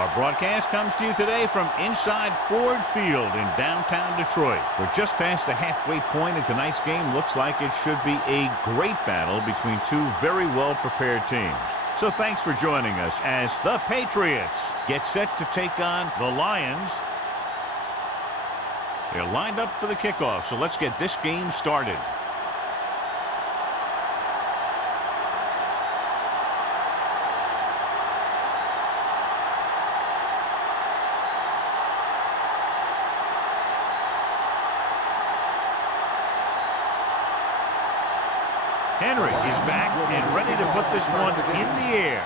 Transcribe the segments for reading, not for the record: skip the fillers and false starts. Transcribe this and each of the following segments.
Our broadcast comes to you today from inside Ford Field in downtown Detroit. We're just past the halfway point, and tonight's game looks like it should be a great battle between two very well-prepared teams. So thanks for joining us as the Patriots get set to take on the Lions. They're lined up for the kickoff, so let's get this game started. Henry is back and ready to put this one in the air.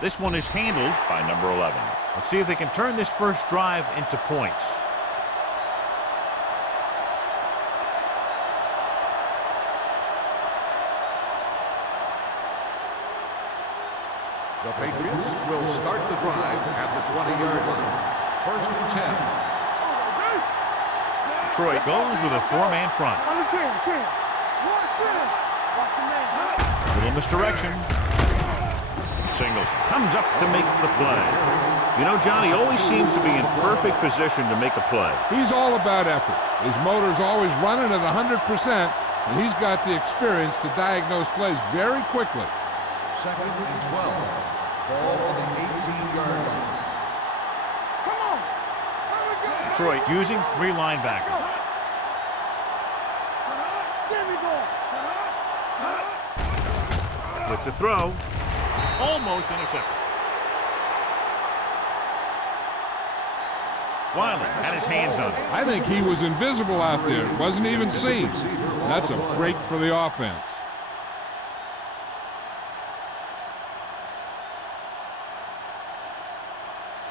This one is handled by number 11. Let's see if they can turn this first drive into points. The Patriots will start the drive at the 20-yard line. 1st and 10. Detroit goes with a four-man front. Little misdirection. Singleton comes up to make the play. You know, John, he always seems to be in perfect position to make a play. He's all about effort. His motor's always running at 100%, and he's got the experience to diagnose plays very quickly. 2nd and 12. Ball on the 18-yard line. Detroit using three linebackers. With the throw, almost intercepted. Wiley had his hands on it. I think he was invisible out there. Wasn't even seen. That's a break for the offense.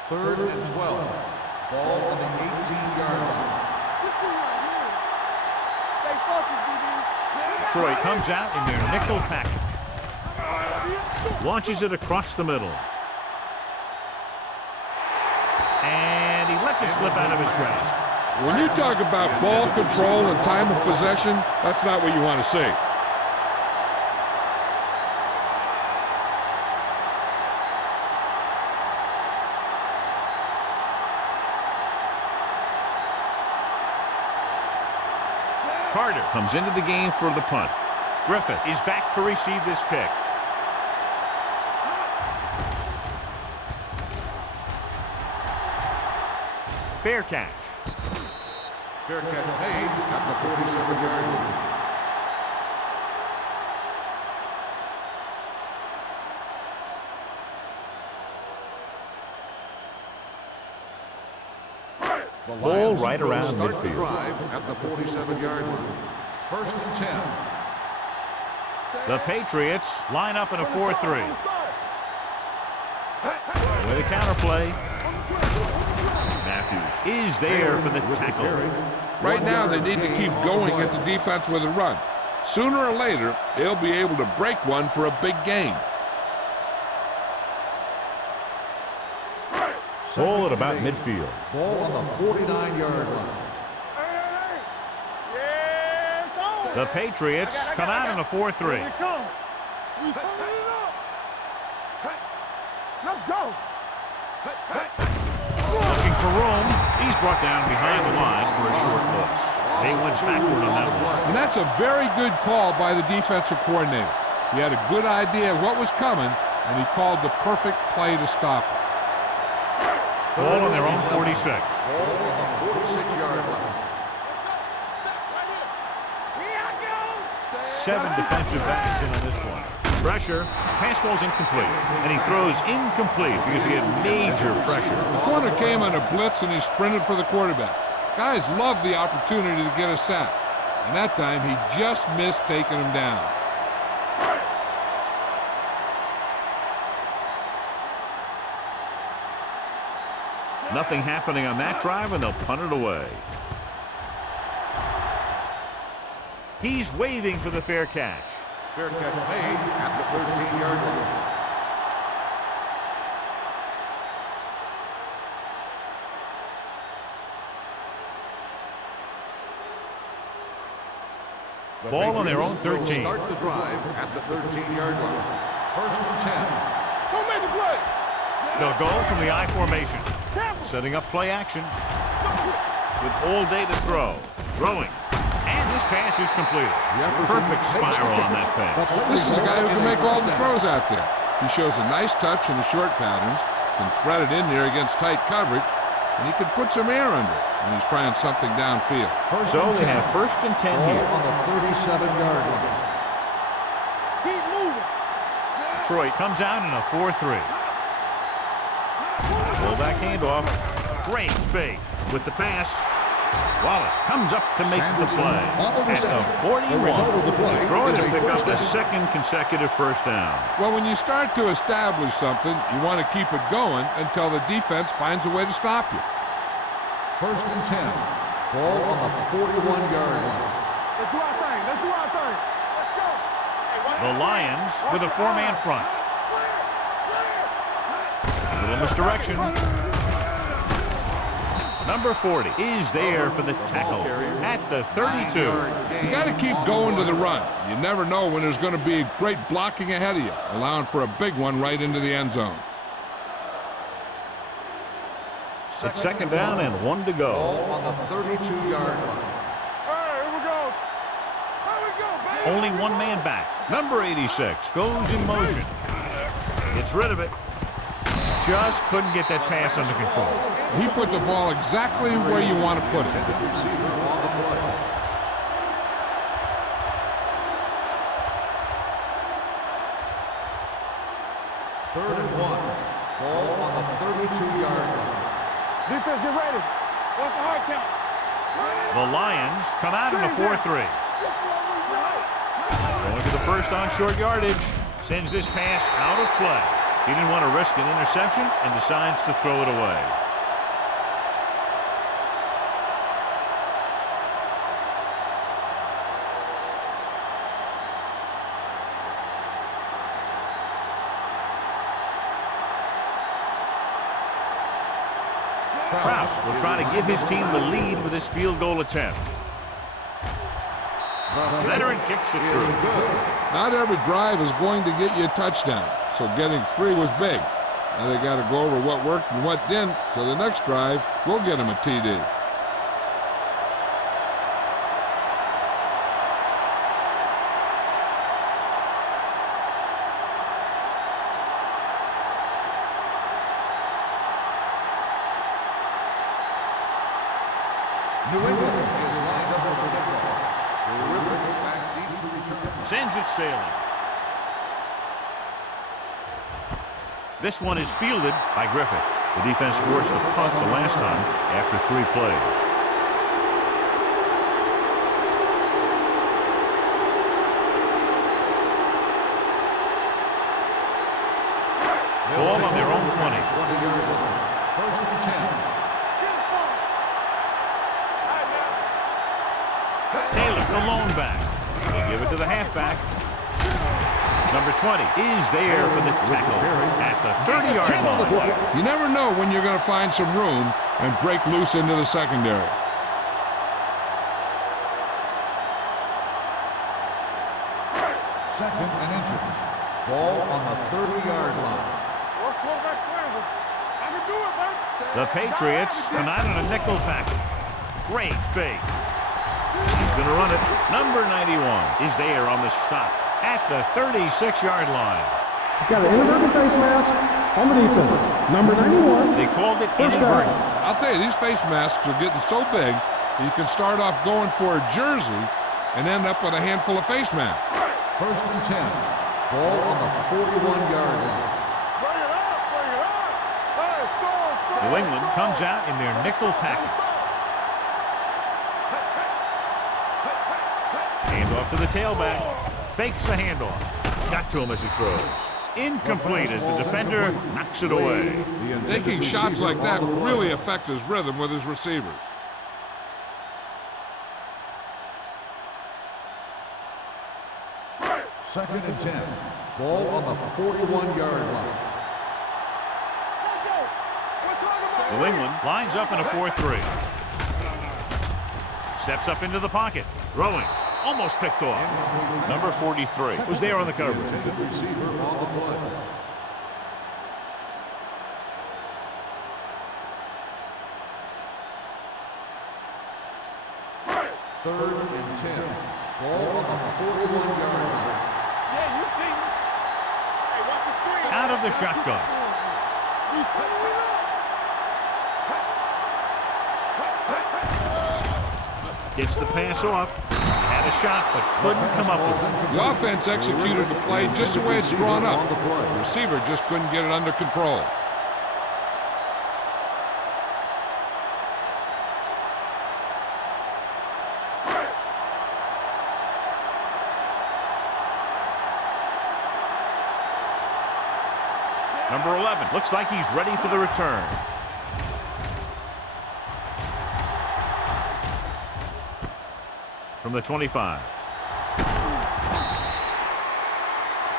Third and 12. Ball on the 18-yard line. Detroit comes out in their nickel package. Launches it across the middle. And he lets it slip out of his grasp. When you talk about ball control and time of possession, that's not what you want to see. Carter comes into the game for the punt. Griffith is back to receive this kick. Fair catch. Fair catch made at the 47-yard line. Ball right around midfield. The drive at the 47-yard line. 1st and 10. The Patriots line up in a 4-3. With a counterplay. Matthews is there for the tackle. Right now they need to keep going at the defense with a run. Sooner or later, they'll be able to break one for a big gain. Ball at about midfield. Ball on the 49-yard line. The Patriots come out in a 4-3. Let's go. Looking for room. He's brought down behind the line for a short loss. They went backward on that one. And that's a very good call by the defensive coordinator. He had a good idea of what was coming, and he called the perfect play to stop it. Ball on their own 46. Ball on the 46-yard line. 7 defensive backs in on this one. Pressure. Pass ball's incomplete. And he throws incomplete because he had major pressure. The corner came on a blitz, and he sprinted for the quarterback. Guys love the opportunity to get a sack. And that time, he just missed taking him down. Nothing happening on that drive, and they'll punt it away. He's waving for the fair catch. Fair catch made at the 13-yard line. Ball on their own Patriots will 13. start the drive at the 13-yard line. First and 10. Don't make the play. They'll go from the I formation. Setting up play action. With all day to throw. Throwing. And this pass is completed. Perfect spiral on that pass. This is a guy who can make all the throws out there. He shows a nice touch in the short patterns, can thread it in there against tight coverage, and he can put some air under it when he's trying something downfield. So they have first and 10 Ball here. on the 37-yard line. Keep moving. Detroit comes out in a 4-3. Fullback handoff. Great fake with the pass. Wallace comes up to make the play. At the 41. They throw it to pick up a second consecutive first down. Well, when you start to establish something, you want to keep it going until the defense finds a way to stop you. First and 10. Ball on the 41-yard line. Let's do our thing. Let's do our thing. Let's go. The Lions with a four-man front. A little misdirection. Number 40 is there for the tackle at the 32. You got to keep going to the run. You never know when there's going to be great blocking ahead of you, allowing for a big one right into the end zone. It's second down and 1 to go. Ball on the 32-yard line. All right, here we go. Here we go, baby. Only one man back. Number 86 goes in motion. Gets rid of it. Just couldn't get that pass under control. He put the ball exactly where you want to put it. Receiver on the play. Third and 1. Ball on the 32-yard line. Defense, get ready. What's the hard count? The Lions come out in a 4-3. Going to the first on short yardage. Sends this pass out of play. He didn't want to risk an interception and decides to throw it away. Kraus will try to give his team the lead with this field goal attempt. The veteran kicks it through. Not every drive is going to get you a touchdown, so getting 3 was big. Now they got to go over what worked and what didn't, so the next drive will get him a TD. New England is lined up with the football. The River back deep to return. Sends it sailing. This one is fielded by Griffith. The defense forced the punt the last time after 3 plays. Ball on their own 20. 20-yard line. First and 10. Taylor, the lone back. They give it to the halfback. Number 20 is there for the tackle at the 30-yard line. You never know when you're going to find some room and break loose into the secondary. Second and inches. Ball on the 30-yard line. What's quarterback scramble? I can do it, man. The Patriots come out in a nickel package. Great fake. He's going to run it. Number 91 is there on the stop at the 36-yard line. Got an inadvertent face mask on the defense. Number 91. They called it First down. inadvertent. I'll tell you, these face masks are getting so big that you can start off going for a jersey and end up with a handful of face masks. First and 10. Ball on the 41-yard line. Bring it up, bring it up. Hey, score. New England comes out in their nickel package. Handoff to the tailback. Fakes the handoff. Got to him as he throws. Incomplete as the defender knocks it away. Taking shots like that will really affect his rhythm with his receivers. Second and 10. Ball on the 41-yard line. New England lines up in a 4-3. Steps up into the pocket. Throwing. Almost picked off. Number 43 was there on the coverage. Receiver on the play. Third and 10. Ball on the 41-yard line. Yeah, you see me. Hey, watch the screen. Out of the shotgun. Gets the pass off. He had a shot, but couldn't come up with it. The offense executed the play just the way it's drawn up. The receiver just couldn't get it under control. Number 11 looks like he's ready for the return. From the 25.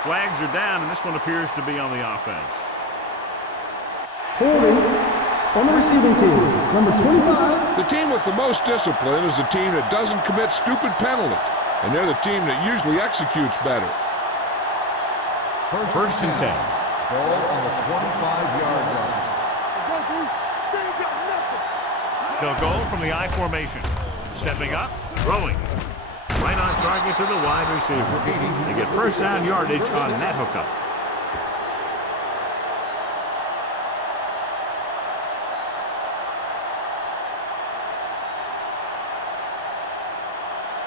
Flags are down, and this one appears to be on the offense. Holding on the receiving team, number 25. The team with the most discipline is the team that doesn't commit stupid penalties, and they're the team that usually executes better. First and 10. Ball on the 25-yard line. They'll go from the I formation. Stepping up, throwing. Right on target to the wide receiver. They get first down yardage on that hookup.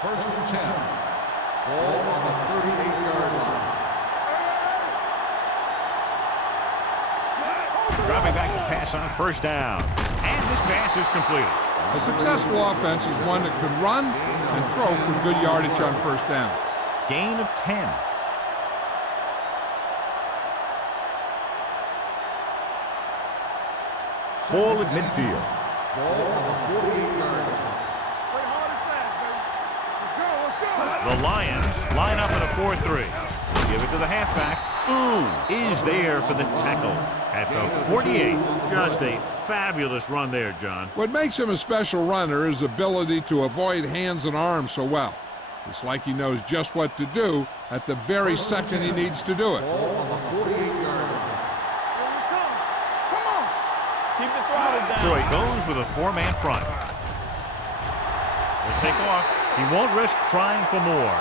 First and 10. Ball on the 38-yard line. Dropping back to pass on first down. And this pass is completed. A successful offense is one that could run and throw for good yardage on first down. Gain of 10. Ball at midfield. Ball on the 48-yard line. Play hard and fast, baby. Let's go, let's go. The Lions line up in a 4-3. Give it to the halfback. Ooh, is there for the tackle at the 48. Just a fabulous run there, John. What makes him a special runner is the ability to avoid hands and arms so well. It's like he knows just what to do at the very second he needs to do it. Ball on the 48-yard line. Here we come. Come on. Keep the throttle down. Troy goes with a four-man front. Will take off. He won't risk trying for more.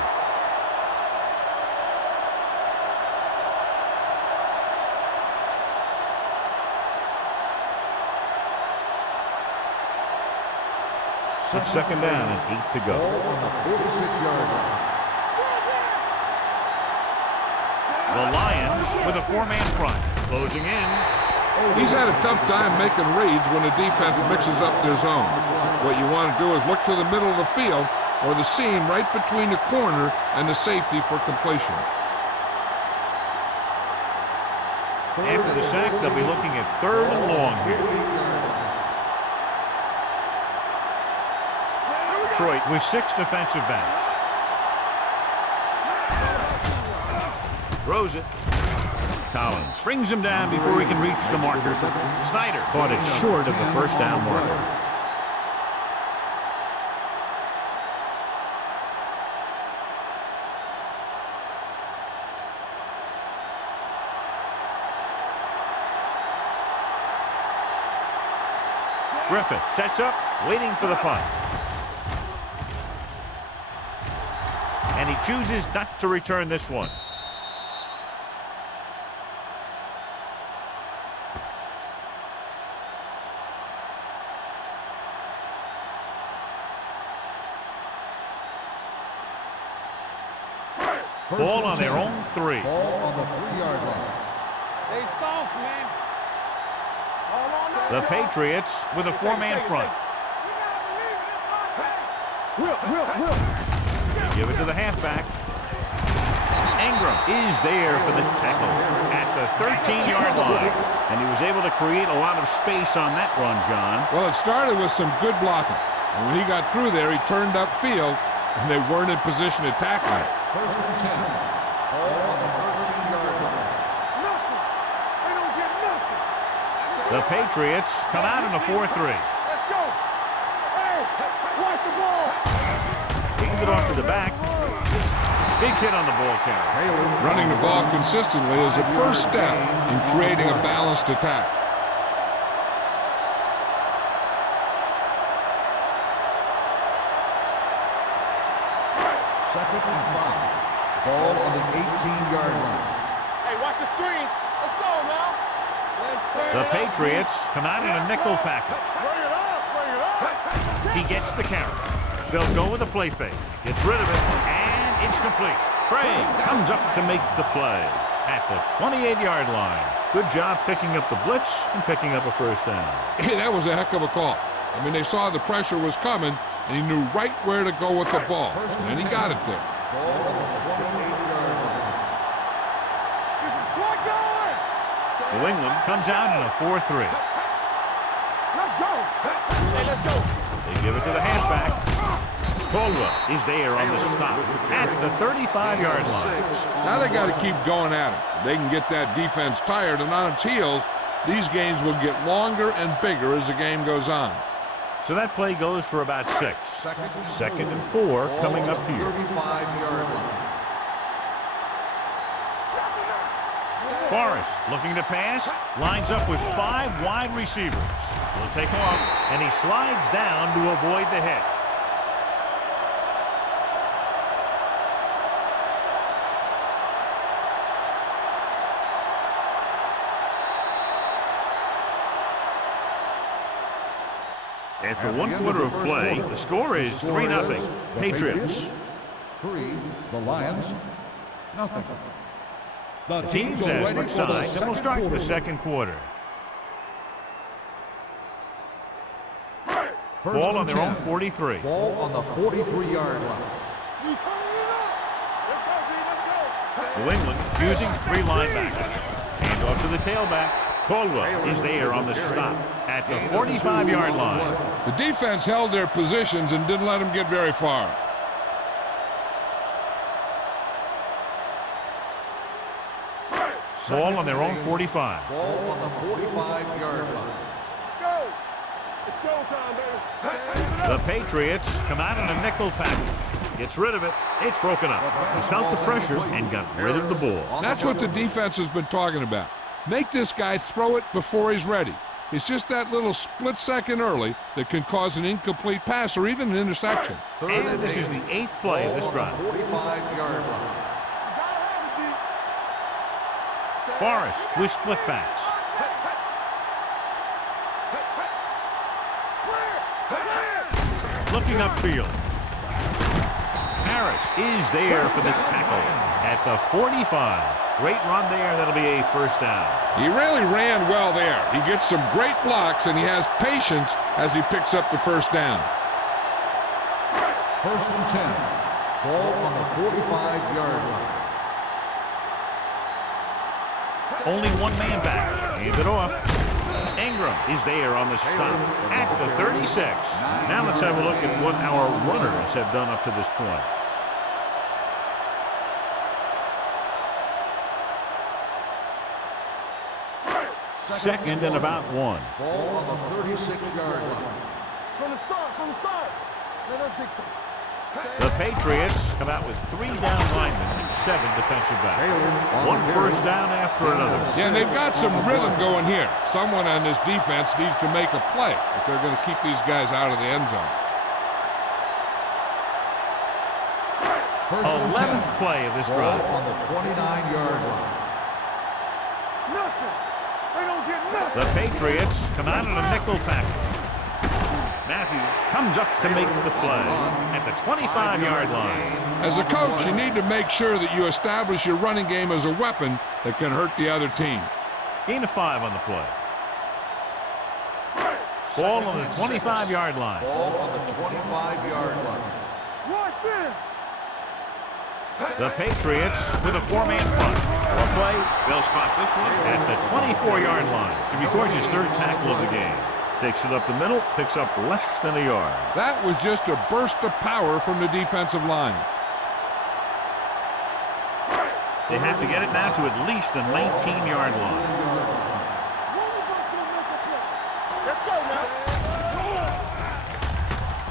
It's second down and 8 to go. Ball on the 46-yard line. The Lions with a four-man front. Closing in. He's had a tough time making reads when the defense mixes up their zone. What you want to do is look to the middle of the field or the seam right between the corner and the safety for completions. After the sack, they'll be looking at third and long here. Detroit with 6 defensive backs. Throws it. Collins brings him down before he can reach the marker. Snyder caught it short of the first down marker. Griffith sets up, waiting for the punt. And he chooses not to return this one. Ball on their own 3. Ball on the 3-yard line. They soft, man. All on that. The Patriots with a four-man front. Will. Give it to the halfback. Ingram is there for the tackle at the 13-yard line. And he was able to create a lot of space on that run, John. Well, it started with some good blocking. And when he got through there, he turned upfield, and they weren't in position to tackle him. First and 10. Ball on the 13-yard line. Nothing. They don't get nothing. The Patriots come out in a 4-3. Let's go. Hey, watch the ball. Hand it off to the back. kid on the ball carrier. Running the ball consistently is the first step in creating a balanced attack. Second and 5. Ball on the 18-yard line. Hey, watch the screen. Let's go now. The Patriots come out in a nickel package. Bring it up. Bring it up. He gets the carry. They'll go with a play fake. Gets rid of it, and it's complete. Craig comes up to make the play at the 28-yard line. Good job picking up the blitz and picking up a first down. Hey, that was a heck of a call. I mean, they saw the pressure was coming, and he knew right where to go with the ball, and he got it there. Ball on the 28-yard line. Slot going. New England comes out in a 4-3. Let's go. Hey, let's go. They give it to the halfback. Caldwell is there on the stop at the 35-yard line. Now they got to keep going at it. They can get that defense tired and on its heels. These games will get longer and bigger as the game goes on. So that play goes for about 6. Second and 4 coming up here. 35-yard line. Forrest looking to pass, lines up with 5 wide receivers. Will take off, and he slides down to avoid the hit. After 1 quarter of play, the score is 3-0. Patriots. 3, the Lions, nothing. The teams as switch sides, and we'll start the second quarter. Ball on their own 43. Ball on the 43-yard line. You turn it up. Let's go, D. Let's go. New England using 3 linebackers. Hand off to the tailback. Caldwell is there on the stop at the 45-yard line. The defense held their positions and didn't let them get very far. Ball on their own 45. Ball on the 45-yard line. Let's go. It's showtime, baby. The Patriots come out in a nickel package. Gets rid of it. It's broken up. He felt the pressure and got rid of the ball. That's what the defense has been talking about. Make this guy throw it before he's ready. It's just that little split second early that can cause an incomplete pass or even an interception. And this is the 8th play of this drive. 45-yard line. Forrest with split backs. Looking upfield. Harris is there for the tackle at the 45. Great run there. That'll be a first down. He really ran well there. He gets some great blocks, and he has patience as he picks up the first down. First and 10. Ball on the 45-yard line. Only 1 man back. Hand it off. Ingram is there on the stop at the 36. Now let's have a look at what our runners have done up to this point. Second and about 1. Ball on the 36-yard line. From the start. Man, that's big time. The Patriots come out with 3 down linemen and 7 defensive backs. 1 first down after another. Yeah, and they've got some rhythm going here. Someone on this defense needs to make a play if they're going to keep these guys out of the end zone. 11th play of this drive. Ball on the 29-yard line. Nothing. They don't get nothing. The Patriots come out in a nickel package. Matthews comes up to make the play at the 25-yard line. As a coach, you need to make sure that you establish your running game as a weapon that can hurt the other team. Gain of 5 on the play. Ball on the 25-yard line. Ball on the 25-yard line. Rush in. The Patriots with a 4-man front. For a play, they'll spot this one at the 24-yard line. And records his 3rd tackle of the game. Takes it up the middle, picks up less than a yard. That was just a burst of power from the defensive line. They have to get it now to at least the 19-yard line. Let's go now.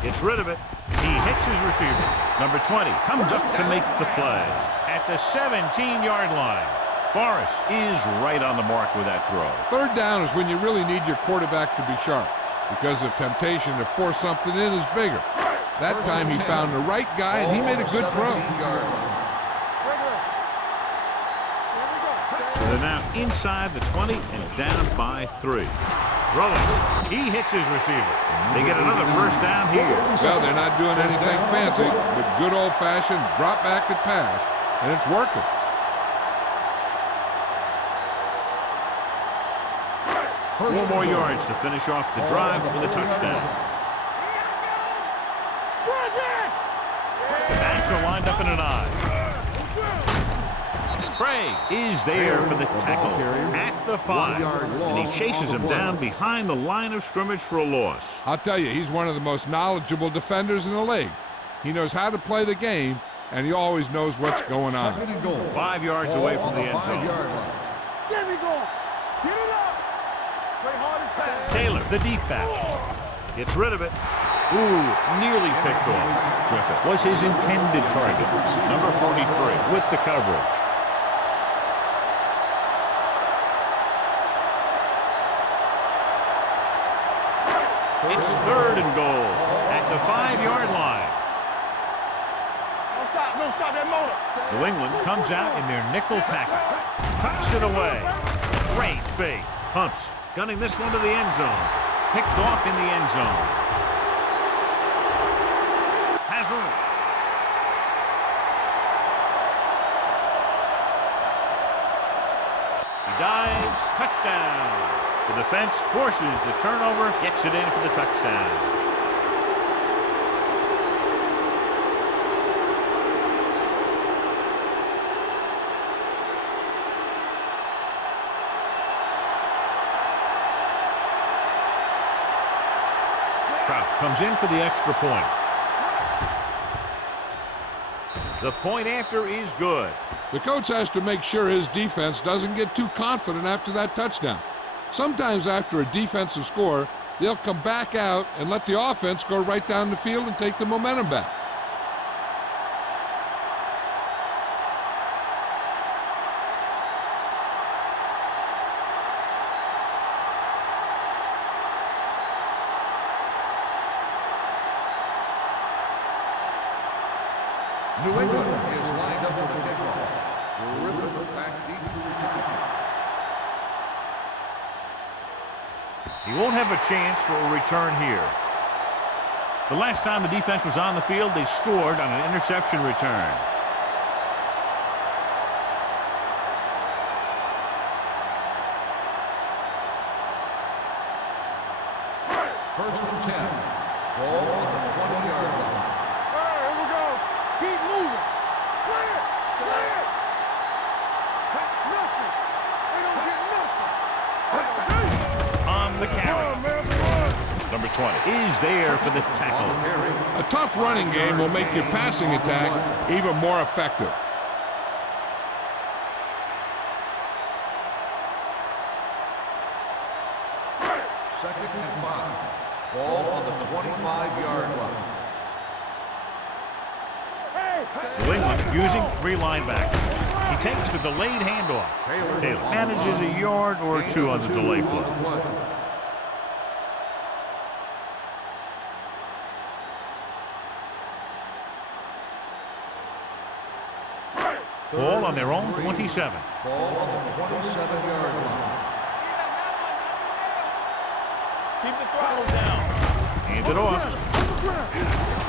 Gets rid of it. He hits his receiver. Number 20 comes up to make the play. At the 17-yard line, Forrest is right on the mark with that throw. Third down is when you really need your quarterback to be sharp because the temptation to force something in is bigger. That time he found the right guy and he made a good throw. So they're now inside the 20 and down by 3. Throwing. He hits his receiver. They get another first down here. Well, they're not doing anything fancy, but good old-fashioned drop back and pass, and it's working. Four more yards to finish off the drive with a touchdown. The backs are lined up in an eye. Craig is there for the tackle at the 5, and he chases him down behind the line of scrimmage for a loss. I'll tell you, he's one of the most knowledgeable defenders in the league. He knows how to play the game, and he always knows what's going on. 5 yards away from the end zone. There we go. Get it up. Play hard and fast. Taylor, the deep back, gets rid of it. Ooh, nearly picked off. Griffith was his intended target. Number 43 with the coverage. It's 3rd and goal at the 5-yard line. Don't stop that motor. New England comes out in their nickel package. Tucks it away. Great fake. Pumps. Gunning this one to the end zone. Picked off in the end zone. Has room. He dives. Touchdown. The defense forces the turnover, gets it in for the touchdown. Kraft comes in for the extra point. The point after is good. The coach has to make sure his defense doesn't get too confident after that touchdown. Sometimes after a defensive score, they'll come back out and let the offense go right down the field and take the momentum back. New England is lined up for the kickoff. Griffith back deep to return. He won't have a chance for a return here. The last time the defense was on the field, they scored on an interception return. First and 10. Ball on the 20-yard line. All right, here we go. Keep moving. Clear. Clear. Nothing. They don't get nothing. On the carry. Number 20 is there for the tackle. A tough running game will make your passing attack even more effective. Second and 5. Ball on the 25-yard line. New England using 3 linebackers. He takes the delayed handoff. Taylor manages a yard or 2 on the delay play. Ball on their own 27. Ball on the 27-yard line. Keep the throttle down. Hand it off.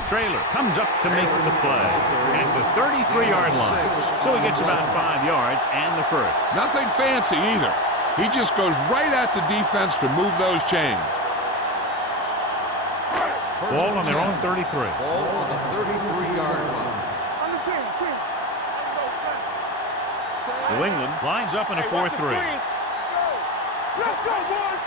Trailer comes up to make the play at the 33-yard line. So he gets about 5 yards and the first. Nothing fancy either. He just goes right at the defense to move those chains. Ball on their own 33. Ball on the 33-yard line. On the 10. New England lines up in a 4-3. Let's go, boys.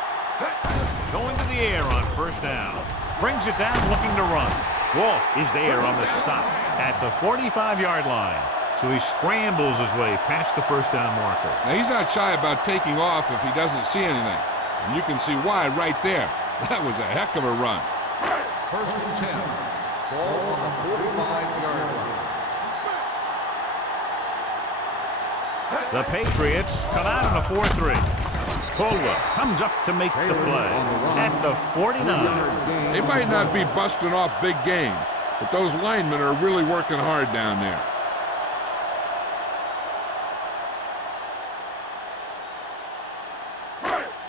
Going to the air on first down. Brings it down looking to run. Walsh is there on the stop at the 45-yard line. So he scrambles his way past the first down marker. Now, he's not shy about taking off if he doesn't see anything. And you can see why right there. That was a heck of a run. First and 10. Ball on the 45-yard line. The Patriots come out in a 4-3. Caldwell comes up to make the play at the 49. They might not be busting off big games, but those linemen are really working hard down there.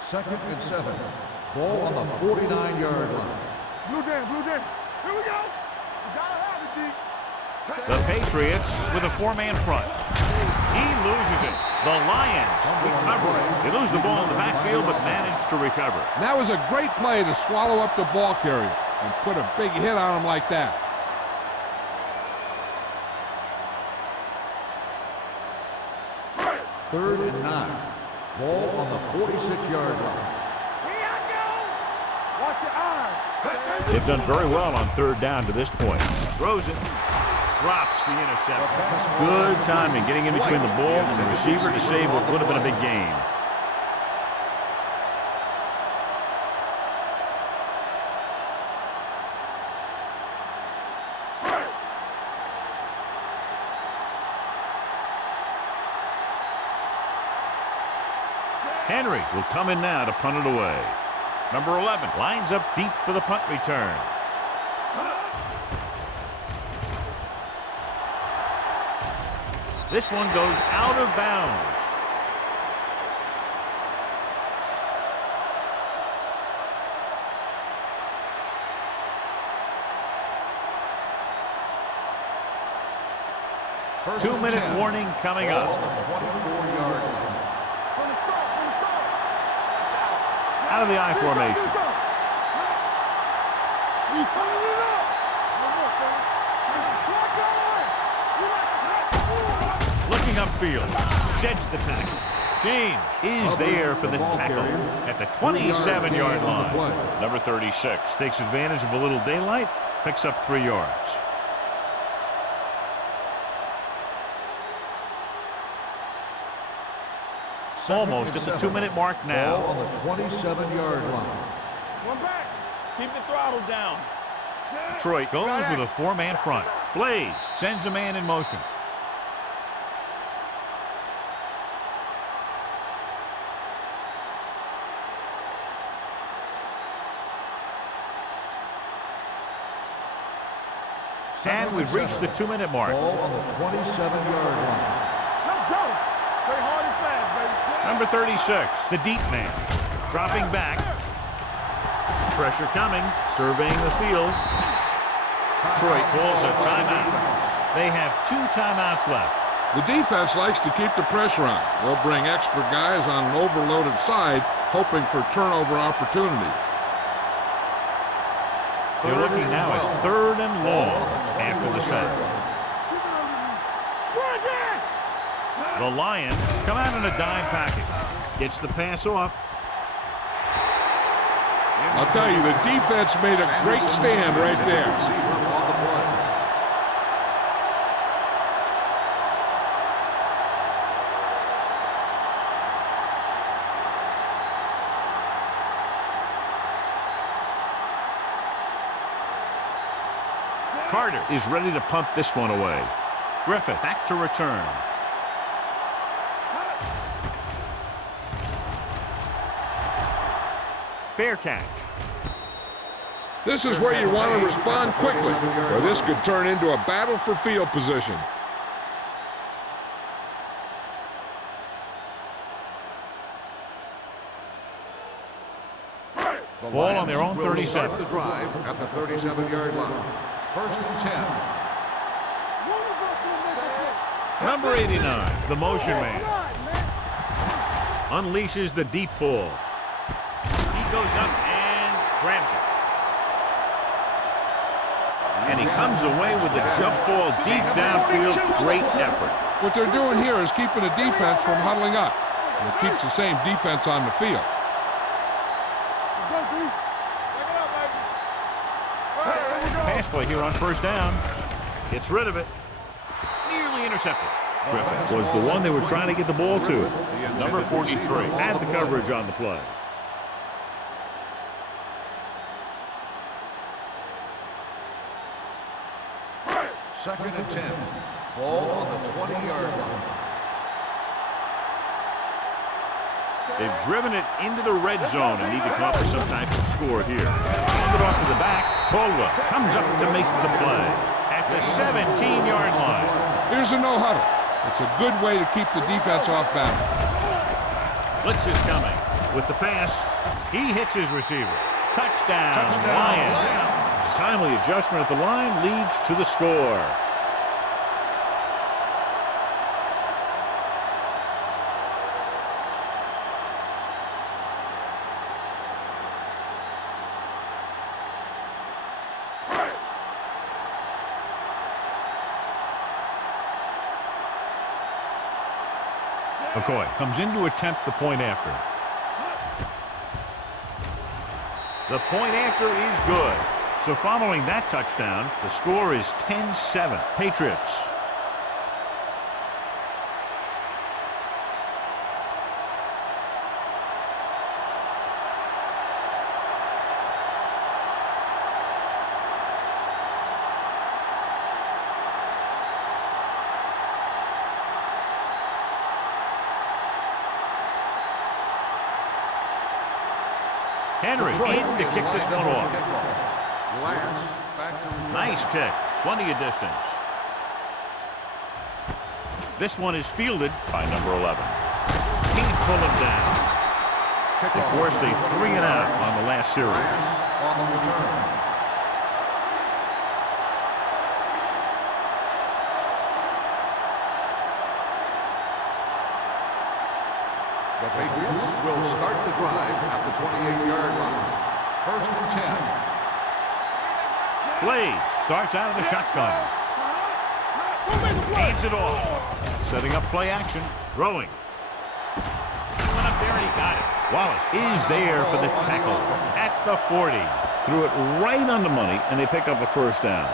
Second and 7. Ball on the 49-yard line. Blue Dan, blue Dan. Here we go. You gotta have it, D. The Patriots with a 4-man front. He loses it. The Lions recover. They lose the ball in the backfield but manage to recover. And that was a great play to swallow up the ball carrier and put a big hit on him like that. Third and 9. Ball on the 46-yard line. Here I go. Watch your eyes. They've done very well on third down to this point. Throws it. Drops the interception. Good timing getting in between the ball and the receiver to save what would have been a big gain. Henry will come in now to punt it away. Number 11 lines up deep for the punt return. This one goes out of bounds. First 2-minute 10. warning coming Ball up. on the 24-yard line. From the start, from the start. Out of the I formation. You turning it up. One more, son. Slot going. You like Looking upfield. Sheds the tackle. James is there for the tackle at the 27-yard line. Number 36 takes advantage of a little daylight. Picks up 3 yards. Almost at the 2-minute mark Ball now. on the 27-yard line. one back. Keep the throttle down. Detroit goes with a 4-man front. Blaze sends a man in motion. And we've reached the 2-minute mark. Ball on the 27-yard line. Let's go. Play hard and fast, baby. Number 36, the deep man. Dropping back. Pressure coming. Surveying the field. Detroit calls a timeout. They have 2 timeouts left. The defense likes to keep the pressure on. They'll bring extra guys on an overloaded side, hoping for turnover opportunities. You're looking now at 3rd and long after the sack. The Lions come out in a dime package. Gets the pass off. I'll tell you, the defense made a great stand right there. Receiver on the play. Carter is ready to punt this one away. Griffith back to return. Fair catch. This is where you want to respond quickly, or this could turn into a battle for field position. Ball on their own Will 37. start the drive at the 37-yard line. First and 10. Number 89, the motion man. Unleashes the deep ball. He goes up and grabs it. And he comes away with the jump ball deep downfield. Great effort. What they're doing here is keeping the defense from huddling up. And it keeps the same defense on the field. Pass play here on first down. Gets rid of it. Nearly intercepted. Griffith was the one they were trying to get the ball to. Number 43 had the coverage on the play. Second and 10. Ball on the 20-yard line. They've driven it into the red zone and need to come up with some type of score here. Hand it off to the back. Caldwell comes up to make the play at the 17-yard line. Here's a no huddle. It's a good way to keep the defense off balance. Blitz is coming. With the pass, he hits his receiver. Touchdown, Lions. Timely adjustment at the line leads to the score. McCoy comes in to attempt the point after. The point after is good. So following that touchdown, the score is 10-7. Patriots. Henry in to kick this one off. Nice kick. Plenty of distance. This one is fielded by number 11. Can't pull him down. They forced a 3-and-out on the last series. On the return. The Patriots will start the drive at the 28-yard line. First and 10. Blades starts out of the shotgun. Hands it off. Setting up play action. Throwing. Went up there and he got it. Wallace is there for the tackle at the 40. Threw it right on the money and they pick up a first down.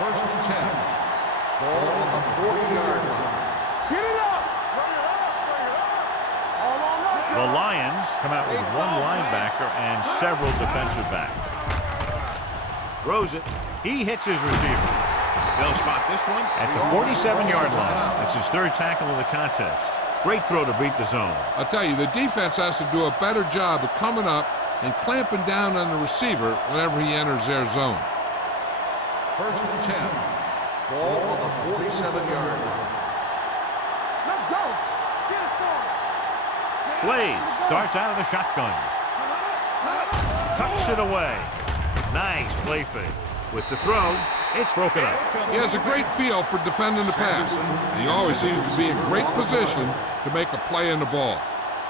First and 10. Ball on the 40-yard line. Get it up! Bring it up! Bring it up! All on us, The Lions come out with one linebacker and several defensive backs. Throws it. He hits his receiver. They'll spot this one at the 47-yard line. That's his third tackle of the contest. Great throw to beat the zone. I'll tell you, the defense has to do a better job of coming up and clamping down on the receiver whenever he enters their zone. First and 10. Ball on the 47-yard line. Let's go! Get it started! Blades starts out of the shotgun. Tucks it away. Nice play fake. With the throw, it's broken up. He has a great feel for defending the pass, and he always seems to be in great position to make a play in the ball.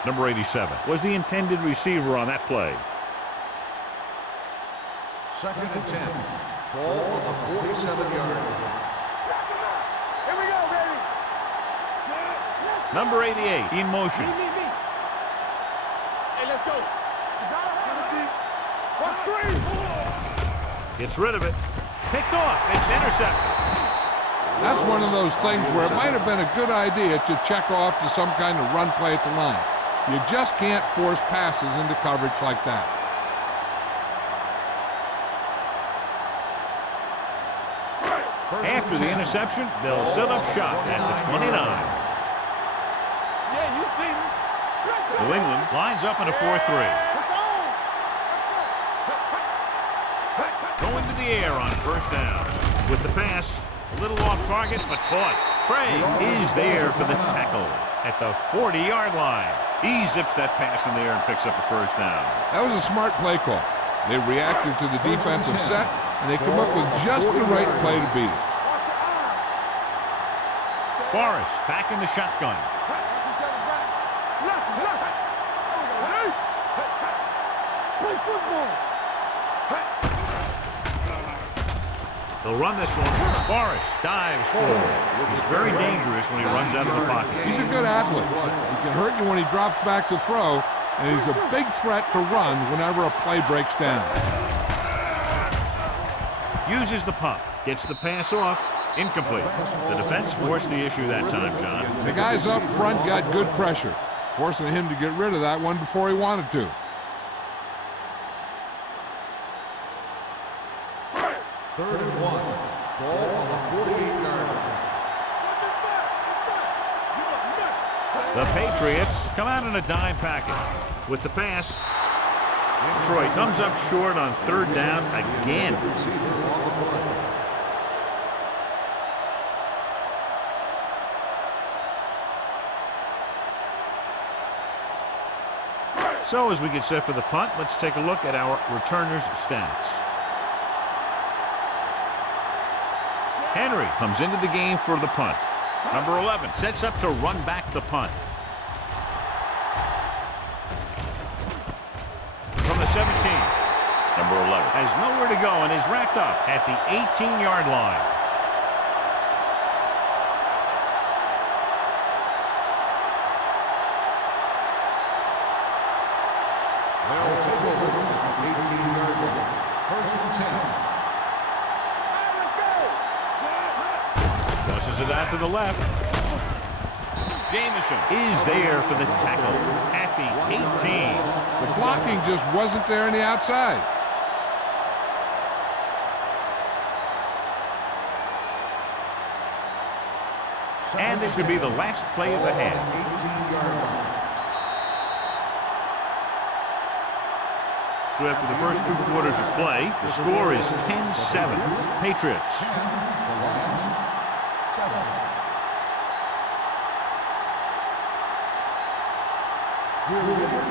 Number 87 was the intended receiver on that play. Second and 10. Ball on the 47-yard line. Here we go, baby! Number 88 in motion. Hey, let's go! You got it, what screen? Gets rid of it. Picked off. It's intercepted. That's one of those things where it might have been a good idea to check off to some kind of run play at the line. You just can't force passes into coverage like that. After the interception, they'll set up shop at the 29. Yeah, you see me. New England lines up in a 4-3. Going to the air on first down. With the pass, a little off target, but caught. Craig is there for the tackle at the 40-yard line. He zips that pass in the air and picks up a first down. That was a smart play call. They reacted to the defensive set, and they come up with just the right play to beat it. Forrest back in the shotgun. Play football! They'll run this one. Forrest dives forward. He's very dangerous when he runs out of the pocket. He's a good athlete. He can hurt you when he drops back to throw, and he's a big threat to run whenever a play breaks down. Uses the pump. Gets the pass off. Incomplete. The defense forced the issue that time, John. The guys up front got good pressure, forcing him to get rid of that one before he wanted to. 3rd and 1. Ball on the 48-yard line. The Patriots come out in a dime package. With the pass, Troy comes up short on 3rd down again. So as we get set for the punt, let's take a look at our returners' stats. Henry comes into the game for the punt. Number 11 sets up to run back the punt. From the 17, number 11 has nowhere to go and is wrapped up at the 18-yard line. They'll take over at the 18-yard line. 1st and 10. Tosses it out to the left. Jamison is there for the tackle at the 18. The blocking just wasn't there on the outside. And this should be the last play of the half. 18-yard line. So after the first 2 quarters of play, the score is 10-7. Patriots. 10, the Lions. 7. We're in the 4th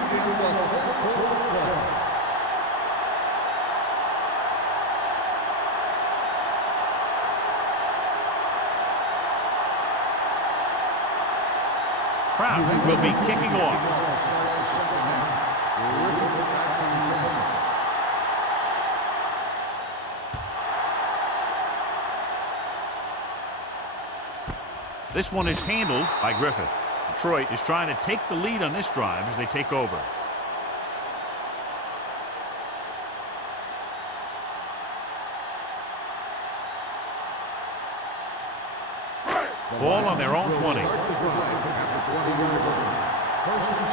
quarter. Brown will be kicking off. This one is handled by Griffith. Detroit is trying to take the lead on this drive as they take over. Ball on their own 20. Start the drive at the 20-yard line. 1st and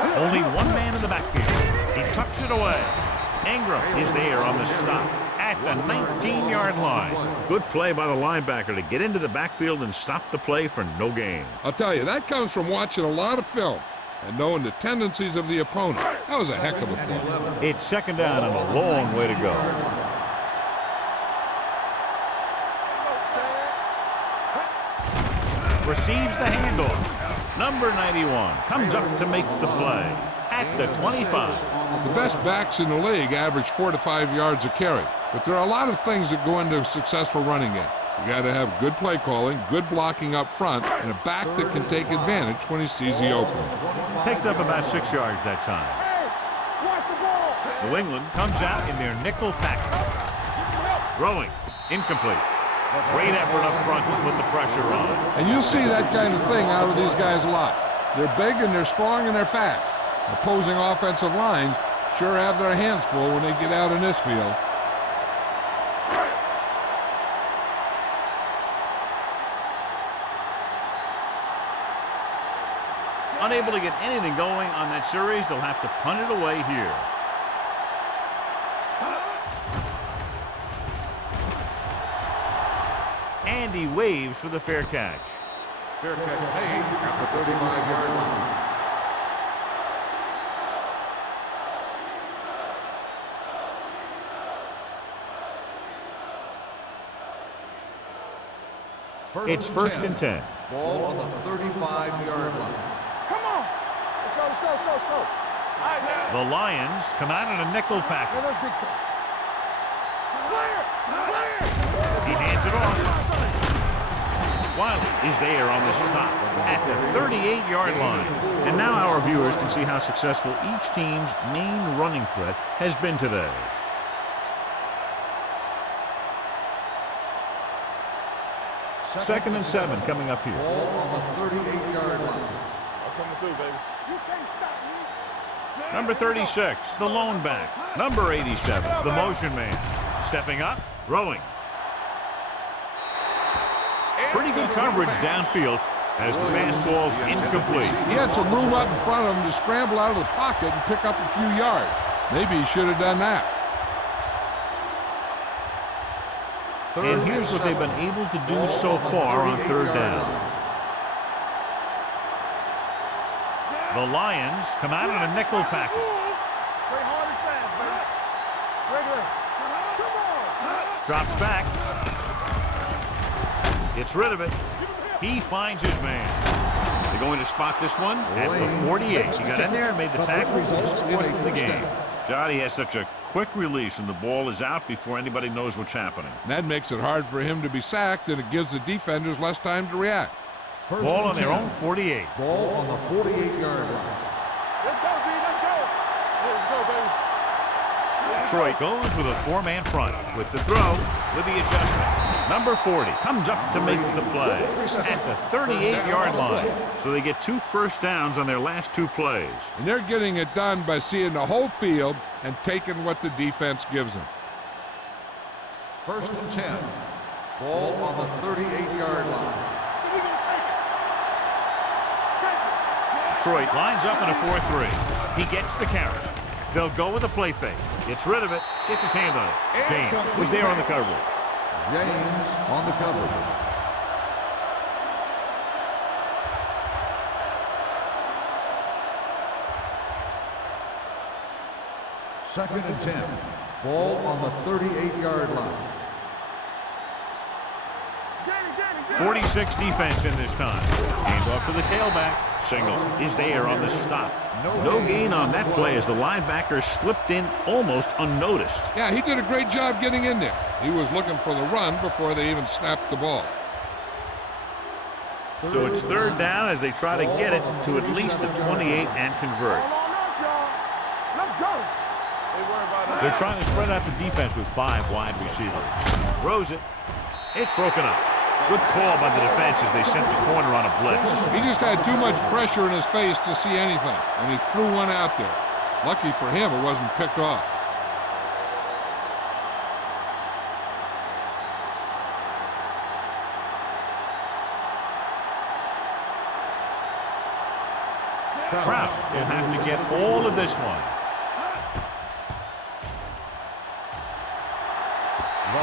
10. Only one man in the backfield. He tucks it away. Ingram is there on the stop at the 19-yard line. Good play by the linebacker to get into the backfield and stop the play for no gain. I'll tell you, that comes from watching a lot of film and knowing the tendencies of the opponent. That was a heck of a play. It's 2nd down and a long way to go. Receives the handoff. Number 91 comes up to make the play at the 25. The best backs in the league average 4 to 5 yards a carry, but there are a lot of things that go into a successful running game. You got to have good play calling, good blocking up front, and a back that can take advantage when he sees the opening. Picked up about 6 yards that time. New England comes out in their nickel package. Throwing, incomplete. Great effort up front to put the pressure on. And you'll see that kind of thing out of these guys a lot. They're big and they're strong and they're fast. Opposing offensive lines sure have their hands full when they get out in this field. Unable to get anything going on that series, they'll have to punt it away here. And he waves for the fair catch. Fair catch made at the 35-yard line. It's 1st and 10. Ball on the 35-yard line. Come on. Let's go, let's go, let's go, let's go. All right, now. The Lions come out in a nickel package. Let's get to it. Clear! Clear! He hands it off. Wiley is there on the stop at the 38-yard line. And now our viewers can see how successful each team's main running threat has been today. Second and 7 coming up here. Ball on the 38-yard line. I'm coming through, baby. You can't stop me. Number 36, the lone back. Number 87, the motion man. Stepping up, throwing. Pretty good coverage downfield as the pass falls incomplete. He had some room up in front of him to scramble out of the pocket and pick up a few yards. Maybe he should have done that. And here's what they've been able to do so far on third down. The Lions come out in a nickel package. Play hard and fast, baby. Regular. Come on. Drops back. Gets rid of it. He finds his man. They're going to spot this one at the 48. He got in there and made the tackle. He's split the game. Johnny has such a quick release, and the ball is out before anybody knows what's happening. And that makes it hard for him to be sacked, and it gives the defenders less time to react. Ball on their own 48. Ball on the 48-yard line. Let's go, B. Let's go. Let's go, baby. Detroit goes with a four-man front with the throw, with the adjustment. Number 40 comes up to make the play at the 38-yard line. So they get 2 first downs on their last 2 plays. And they're getting it done by seeing the whole field and taking what the defense gives them. 1st and 10. Ball on the 38-yard line. So we're going to take it. Detroit lines up in a 4-3. He gets the carry. They'll go with a play fake. Gets rid of it. Gets his hand on it. James was there on the coverage. James on the coverage. Second and 10. Ball on the 38-yard line. 46 defense in this time. Hands off to the tailback. Singles is there on the stop. No gain on that play as the linebacker slipped in almost unnoticed. Yeah, he did a great job getting in there. He was looking for the run before they even snapped the ball. So it's third down as they try to get it to at least the 28 and convert. Let's go. They're trying to spread out the defense with 5 wide receivers. Throws it. It's broken up. Good call by the defense as they sent the corner on a blitz. He just had too much pressure in his face to see anything, and he threw one out there. Lucky for him, it wasn't picked off. Kraus will have to get all of this one.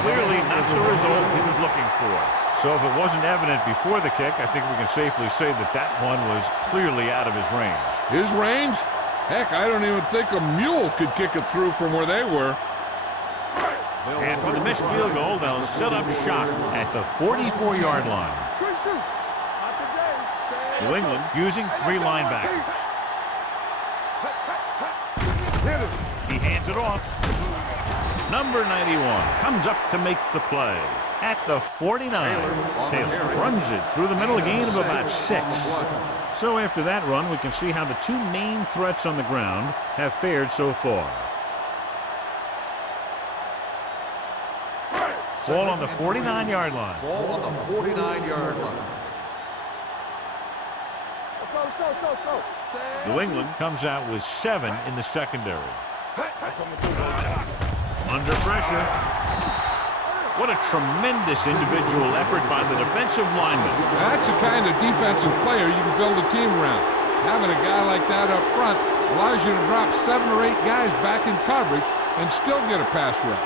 Clearly not the result he was looking for. So if it wasn't evident before the kick, I think we can safely say that that one was clearly out of his range. His range? Heck, I don't even think a mule could kick it through from where they were. And with a missed field goal, they'll set up shop at the 44-yard line. Good shoot. Not today. New England using 3 linebackers. He hands it off. Number 91 comes up to make the play at the 49. Taylor runs it through the middle, a gain of about 6. So after that run, we can see how the 2 main threats on the ground have fared so far. Ball on the 49-yard line. Ball on the 49-yard line. Let's go. New England comes out with 7 in the secondary. Under pressure. What a tremendous individual effort by the defensive lineman. That's the kind of defensive player you can build a team around. Having a guy like that up front allows you to drop 7 or 8 guys back in coverage and still get a pass rush.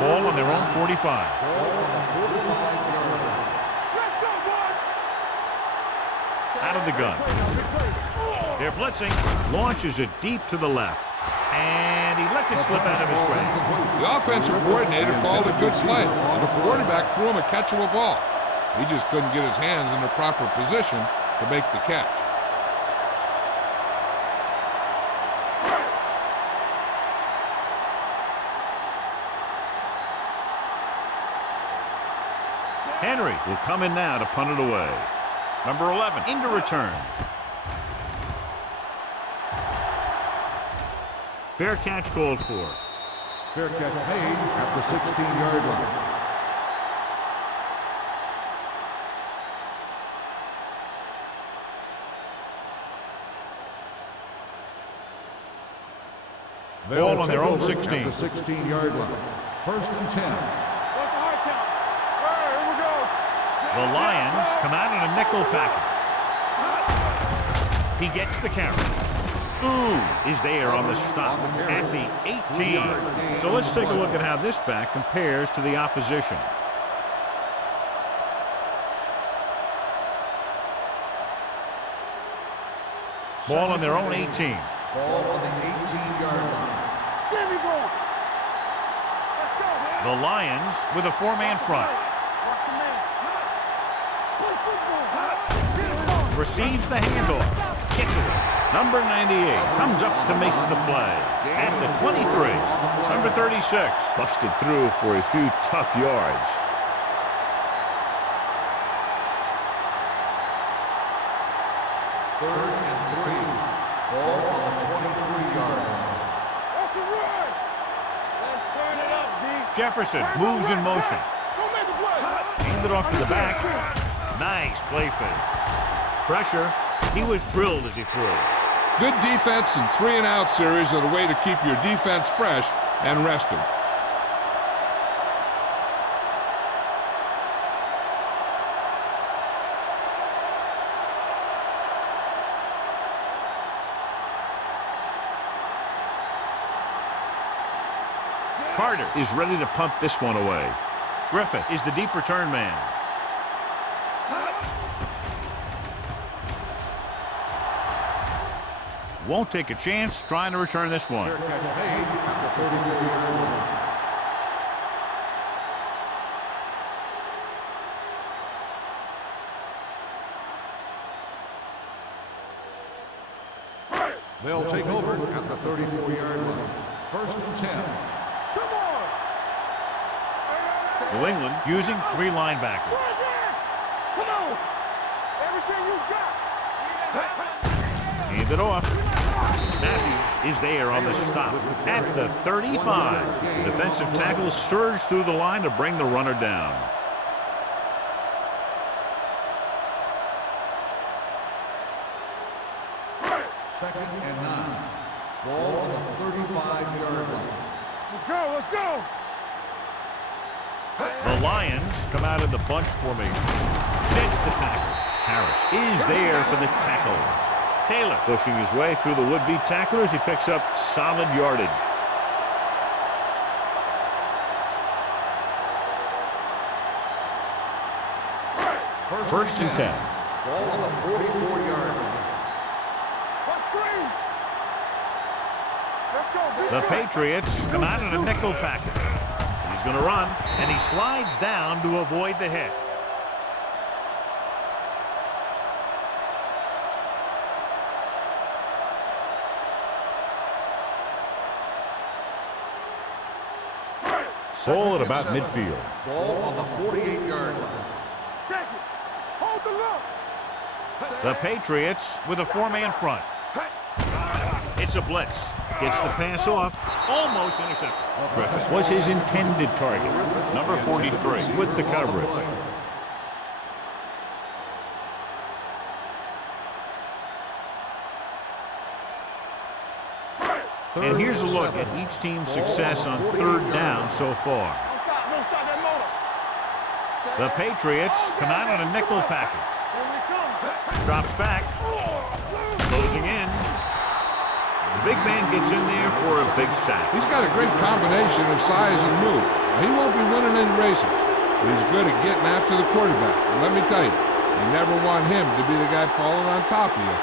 Ball on their own 45. Ball on the 45-yard line. Let's go, boys. Out of the gun. They're blitzing. Launches it deep to the left. And he lets it slip out of his grasp. The offensive coordinator called a good play, and the quarterback threw him a catchable ball. He just couldn't get his hands in the proper position to make the catch. Henry will come in now to punt it away. Number 11 into return. Fair catch called for. Fair catch made at the 16-yard line. Ball on their own 16. At the 16-yard line. 1st and 10. What's the hard count? All right, here we go. The Lions come out in a nickel package. He gets the carry. is there on the stop at the 18. So let's take a look at how this back compares to the opposition. Ball on their own 18. Ball on the 18-yard line. There we go. Let's go. The Lions with a four-man front. Watch your man. Play football. Get it on. Receives the handoff. Gets it. Number 98 comes up to make the play at the 23. Number 36 busted through for a few tough yards. Third and 3. Ball on the 23-yard line. Off the run. Let's turn it up, D. Jefferson moves in motion. Go make a play. Handed off to the back. Nice play fake. Pressure. He was drilled as he threw. Good defense and 3-and-out series are the way to keep your defense fresh and rested. Carter is ready to punt this one away. Griffith is the deep return man. Won't take a chance trying to return this one. Fair catch made at the 34-yard line. They'll take over at the 34-yard line. First and 10. Come on. New England using 3 linebackers. Right there. Come on. Everything you got. Hand it off. Matthews is there on the stop at the 35. The defensive tackle surged through the line to bring the runner down. Second and 9. Ball on the 35-yard line. Let's go. Let's go. The Lions come out in the bunch formation. Sends the tackle. Harris is there for the tackle. Taylor pushing his way through the would-be tacklers. He picks up solid yardage. First and 10. Ball on the 44-yard line. Let's screen. Let's go. The Patriots come out in a nickel package. He's going to run, and he slides down to avoid the hit. Ball at about midfield. Ball on the 48-yard line. Check it. Hold the look. The Patriots with a 4-man front. It's a blitz. Gets the pass off. Almost intercepted. Griffith was his intended target. Number 43 with the coverage. And here's a look at each team's success on 3rd down so far. Don't stop that motor. The Patriots come out on a nickel package. Here we come. Drops back. Closing in. The big man gets in there for a big sack. He's got a great combination of size and move. Now, he won't be winning any races, but he's good at getting after the quarterback. And let me tell you, you never want him to be the guy falling on top of you.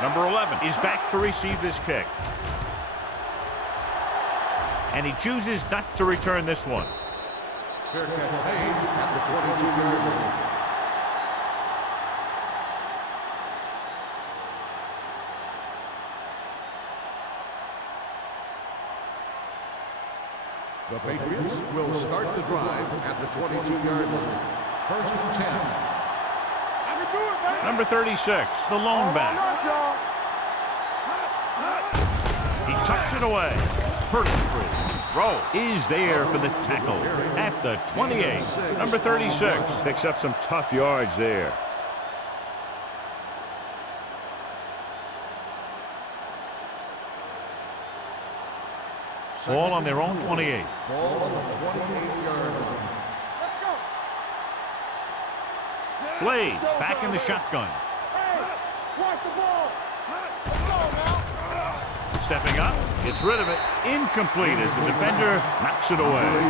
Number 11 is back to receive this kick. And he chooses not to return this one. Fair catch made at the 22-yard line. The Patriots will start the drive at the 22-yard line. First and 10. I can do it, man. Number 36, the lone back. Nice, y'all. He tucks it away. Hurts free. Rowe is there for the tackle at the 28. Number 36 picks up some tough yards there. Ball on their own 28. Ball on the 28-yard line. Let's go. Blades back in the shotgun. Hey, watch the ball. Let's go now. Stepping up, gets rid of it. Incomplete as the defender knocks it away.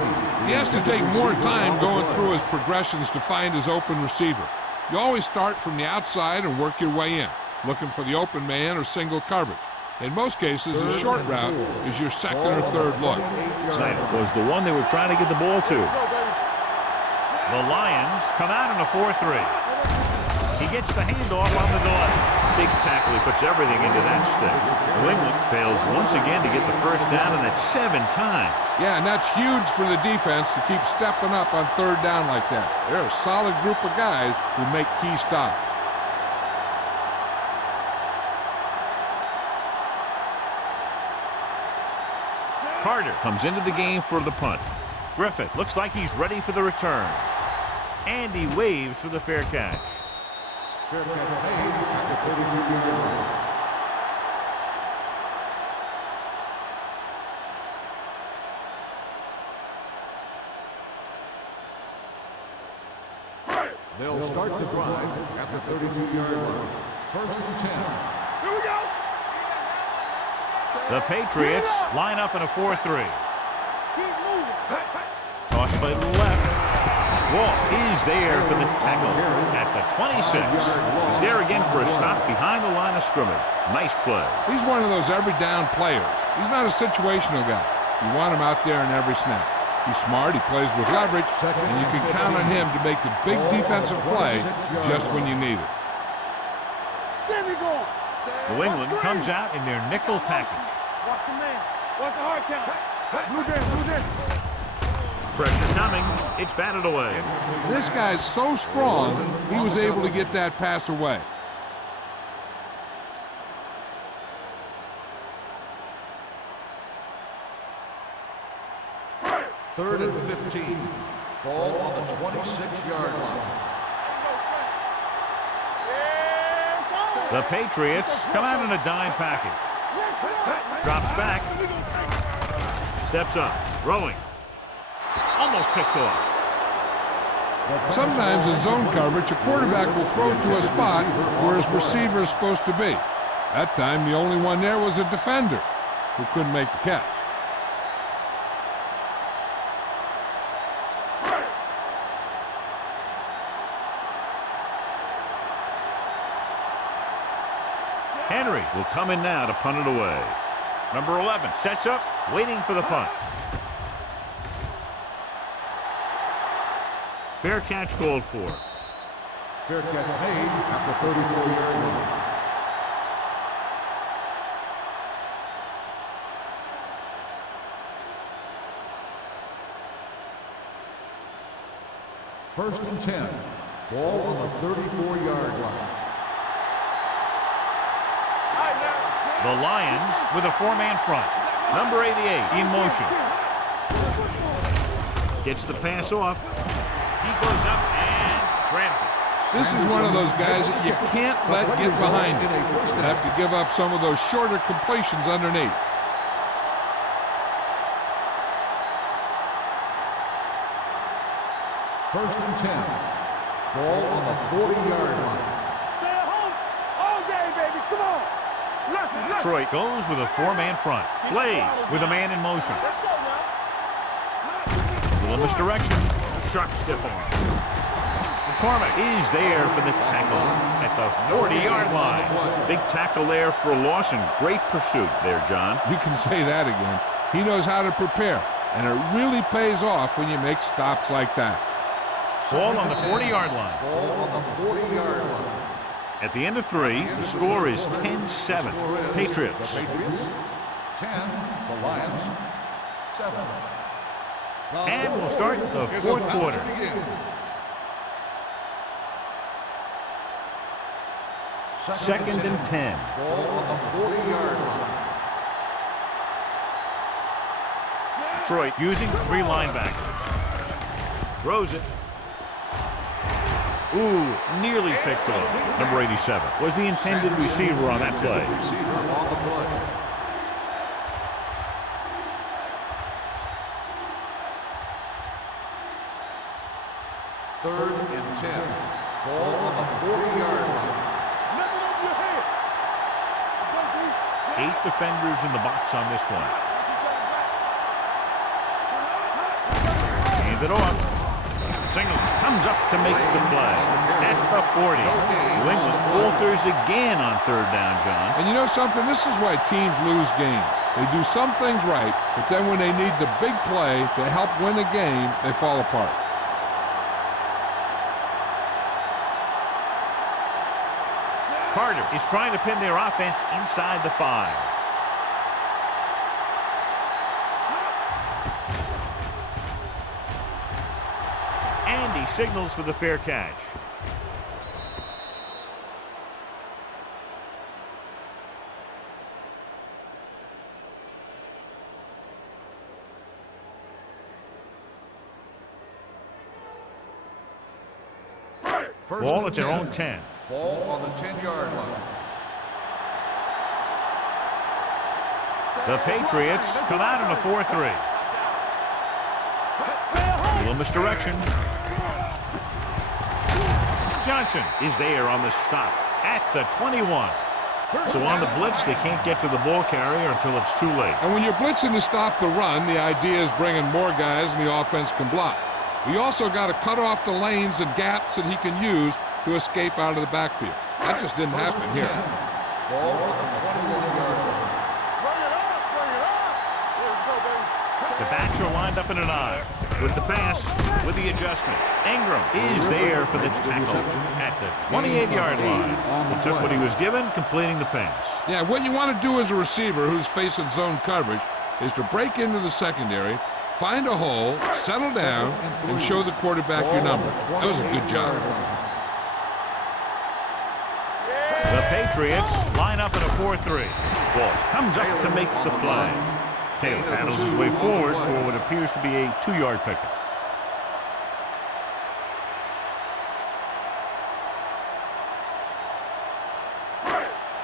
He has to take more time going through his progressions to find his open receiver. You always start from the outside and work your way in, looking for the open man or single coverage. In most cases, a short route is your second or third look. Snyder was the one they were trying to get the ball to. The Lions come out in a 4-3. He gets the handoff on the delay. Big tackle. He puts everything into that stick. New England fails once again to get the first down, and that's 7 times. Yeah, and that's huge for the defense to keep stepping up on third down like that. They're a solid group of guys who make key stops. Carter comes into the game for the punt. Griffith looks like he's ready for the return. And he waves for the fair catch. Fair catch made at the 32-yard line. They'll start the drive at the 32-yard line. First and 10. Here we go. The Patriots line up in a 4-3. Keep moving. Toss by the left. Wall is there for the tackle at the 26. He's there again for a stop behind the line of scrimmage. Nice play. He's one of those every down players. He's not a situational guy. You want him out there in every snap. He's smart, he plays with leverage, and you can count on him to make the big defensive play just when you need it. There we go. New England comes out in their nickel package. Watch your man. Watch the hard count. Blue this. Pressure coming. It's batted away. This guy's so strong, he was able to get that pass away. Third and 15. Ball on the 26-yard line. The Patriots come out in a dime package. Drops back. Steps up. Throwing. Almost picked off. Sometimes in zone coverage, a quarterback will throw to a spot where his receiver is supposed to be. That time, the only one there was a defender who couldn't make the catch. Henry will come in now to punt it away. Number 11 sets up, waiting for the punt. Fair catch called for. Fair catch made at the 34-yard line. First and 10. Ball on the 34-yard line. The Lions with a 4-man front. Number 88 in motion. Gets the pass off. He goes up and grabs it. This is one of those guys that you can't let get behind you. You have to give up some of those shorter completions underneath. First and 10. Ball on the 40-yard line. Stay at home all day, baby. Come on. Listen. Detroit goes with a 4-man front. Blades with a man in motion. Let's go now. Little misdirection. Sharp stiff arm. McCormick is there for the tackle at the 40-yard line. Big tackle there for Lawson. Great pursuit there, John. You can say that again. He knows how to prepare, and it really pays off when you make stops like that. Ball on the 40-yard line. Ball on the 40-yard line. At the end of 3, the score is 10-7. Patriots. The Patriots, 10. The Lions, 7. And we'll start the fourth quarter. Second and 10. Ball on the 40-yard line. Detroit using 3 linebackers. Throws it. Ooh, nearly picked off. Number 87 was the intended receiver on that play. Receiver on the play. Third and 10. Ball 8 defenders in the box on this one. Hand it off. Singleton comes up to make the play at the 40. New England falters again on third down, John. And you know something? This is why teams lose games. They do some things right, but then when they need the big play to help win a game, they fall apart. Carter is trying to pin their offense inside the 5. And he signals for the fair catch. Ball at their own 10. Ball on the 10-yard line. The Patriots come out in a 4-3. A little misdirection. Johnson is there on the stop at the 21. So on the blitz, they can't get to the ball carrier until it's too late. And when you're blitzing to stop the run, the idea is bringing more guys and the offense can block. We also got to cut off the lanes and gaps that he can use to escape out of the backfield. That just didn't happen here. Ball on the 21-yard line. Bring it up, bring it up. Here we go, baby. The backs are lined up in an I. With the pass, with the adjustment. Ingram is there for the tackle at the 28-yard line. He took what he was given, completing the pass. Yeah, what you want to do as a receiver who's facing zone coverage is to break into the secondary, find a hole, settle down, and show the quarterback your number. That was a good job. The Patriots line up in a 4-3. Walsh comes up to make the play. Taylor paddles his way forward for what appears to be a 2-yard pickup.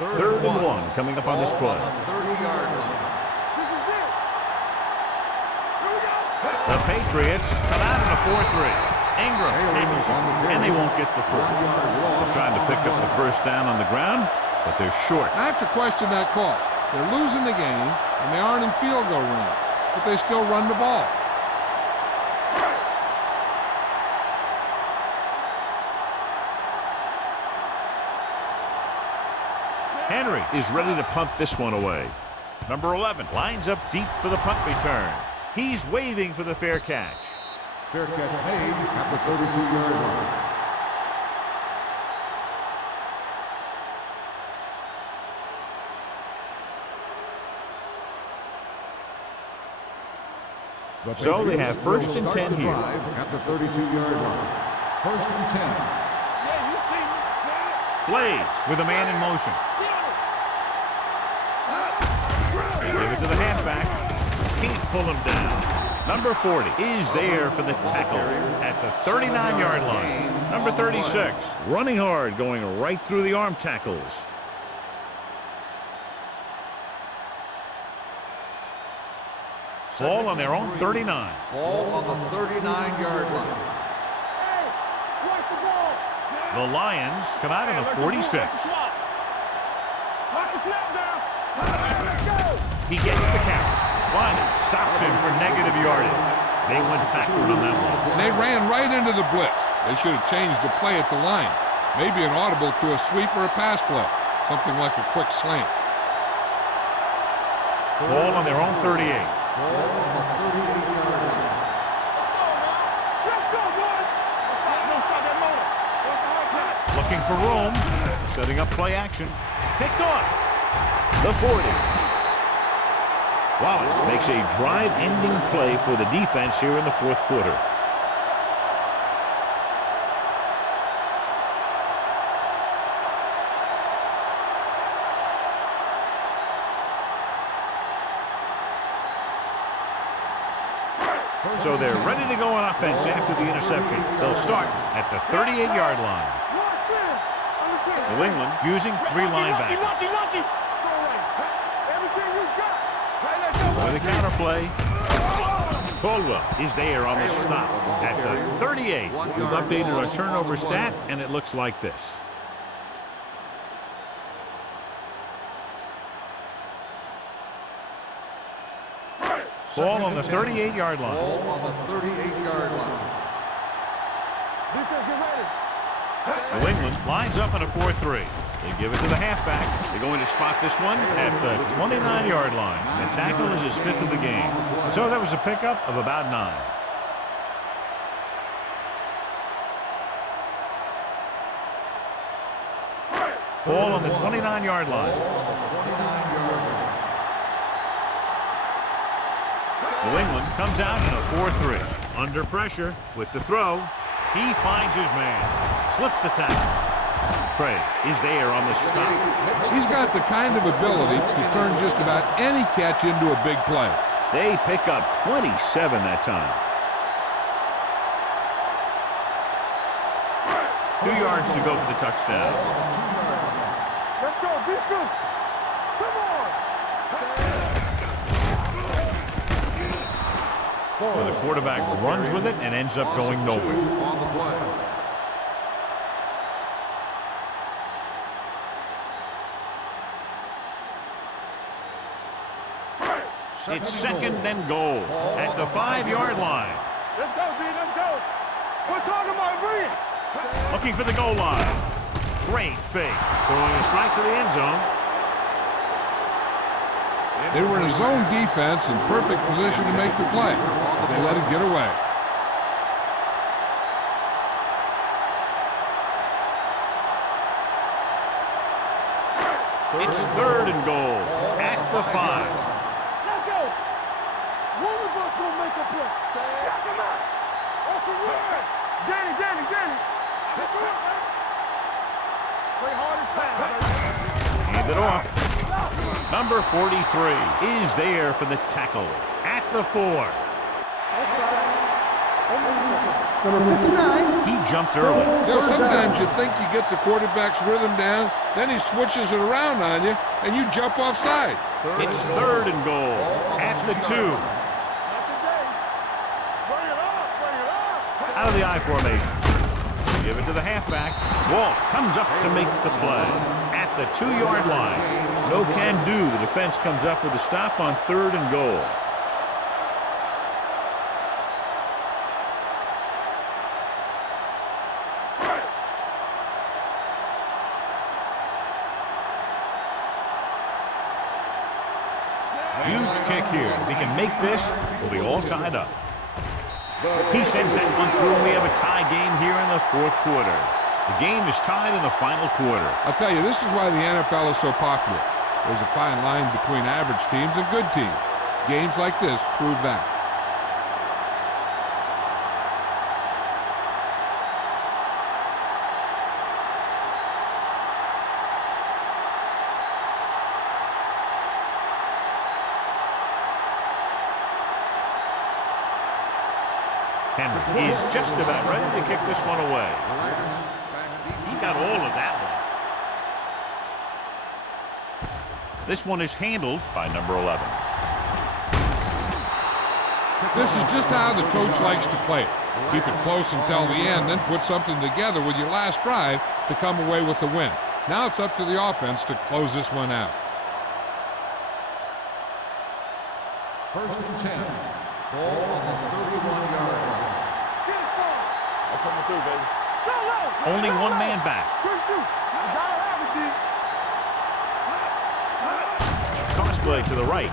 Third and 1 coming up on this play. 30-yard line. This is it. Here we go. The Patriots come out in a 4-3. Ingram tackles him, and they won't get the first. They're trying to pick up the first down on the ground, but they're short. I have to question that call. They're losing the game, and they aren't in field goal range, but they still run the ball. Henry is ready to punt this one away. Number 11 lines up deep for the punt return. He's waving for the fair catch. Fair catch made at the 32-yard line. So they have first and 10 here. At the 32-yard line. First and 10. Yeah, you see me. Blades with a man in motion. They give it to the halfback. Can't pull him down. Number 40 is there for the tackle at the 39-yard line. Number 36 running hard, going right through the arm tackles. Ball on their own 39. Ball on the 39-yard line. Hey, watch the ball. The Lions come out in the 46. Lock the snap down. Let's go. He gets the count. One stops him for negative yardage. They went backward on that one. And they ran right into the blitz. They should have changed the play at the line. Maybe an audible to a sweep or a pass play. Something like a quick slant. Ball on their own 38. Ball on the 38-yard line. Let's go, boys. Don't stop that motor. Looking for room. Setting up play action. Picked off. The 40. Wallace makes a drive-ending play for the defense here in the fourth quarter. So they're ready to go on offense after the interception. They'll start at the 38-yard line. New England using 3 linebackers. With a counterplay, Caldwell is there on the stop at the 38. We've updated our turnover stat, and it looks like this. Ball on the 38-yard line. Ball on the 38-yard line. Defense, get ready. New England lines up in a 4-3. They give it to the halfback. They're going to spot this one at the 29-yard line. The tackle is his 5th of the game. So that was a pickup of about 9. Ball on the 29-yard line. New England comes out in a 4-3. Under pressure with the throw. He finds his man. Slips the tackle. Craig is there on the stop. He's got the kind of ability to turn just about any catch into a big play. They pick up 27 that time. 2 yards to go for the touchdown. Let's go, defense. Come on. So the quarterback runs with it and ends up going nowhere. On the play. It's 2nd and goal at the 5-yard line. Let's go, D. Let's go. We're talking about Bree. Looking for the goal line. Great fake. Throwing a strike to the end zone. They were in a zone defense in perfect position to make the play, but they let it get away. It's 3rd and goal at the 5. Let's go. One of us will make a play. Knock him out. Off the run. Danny. Let's do it, man. Play hard and fast, baby. Hand it off. Number 43 is there for the tackle at the 4. Number 59. He jumps early. You know, sometimes you think you get the quarterback's rhythm down, then he switches it around on you, and you jump off sides. It's 3rd and goal at the 2. Not today. Bring it up. Out of the I formation. Give it to the halfback. Walsh comes up to make the play at the 2-yard line. No can do. The defense comes up with a stop on 3rd and goal. Huge kick here. If he can make this, we'll be all tied up. He sends that one through. We have a tie game here in the 4th quarter. The game is tied in the final quarter. I'll tell you, this is why the NFL is so popular. There's a fine line between average teams and good teams. Games like this prove that. Henry is just about ready to kick this one away. He got all of that one. This one is handled by number 11. This is just how the coach likes to play it. Keep it close until the end, then put something together with your last drive to come away with the win. Now it's up to the offense to close this one out. 1st and 10. Ball on the 31-yard line. I'm coming through, baby. Only one man back. Good shoot. You gotta have it, D. Toss play to the right.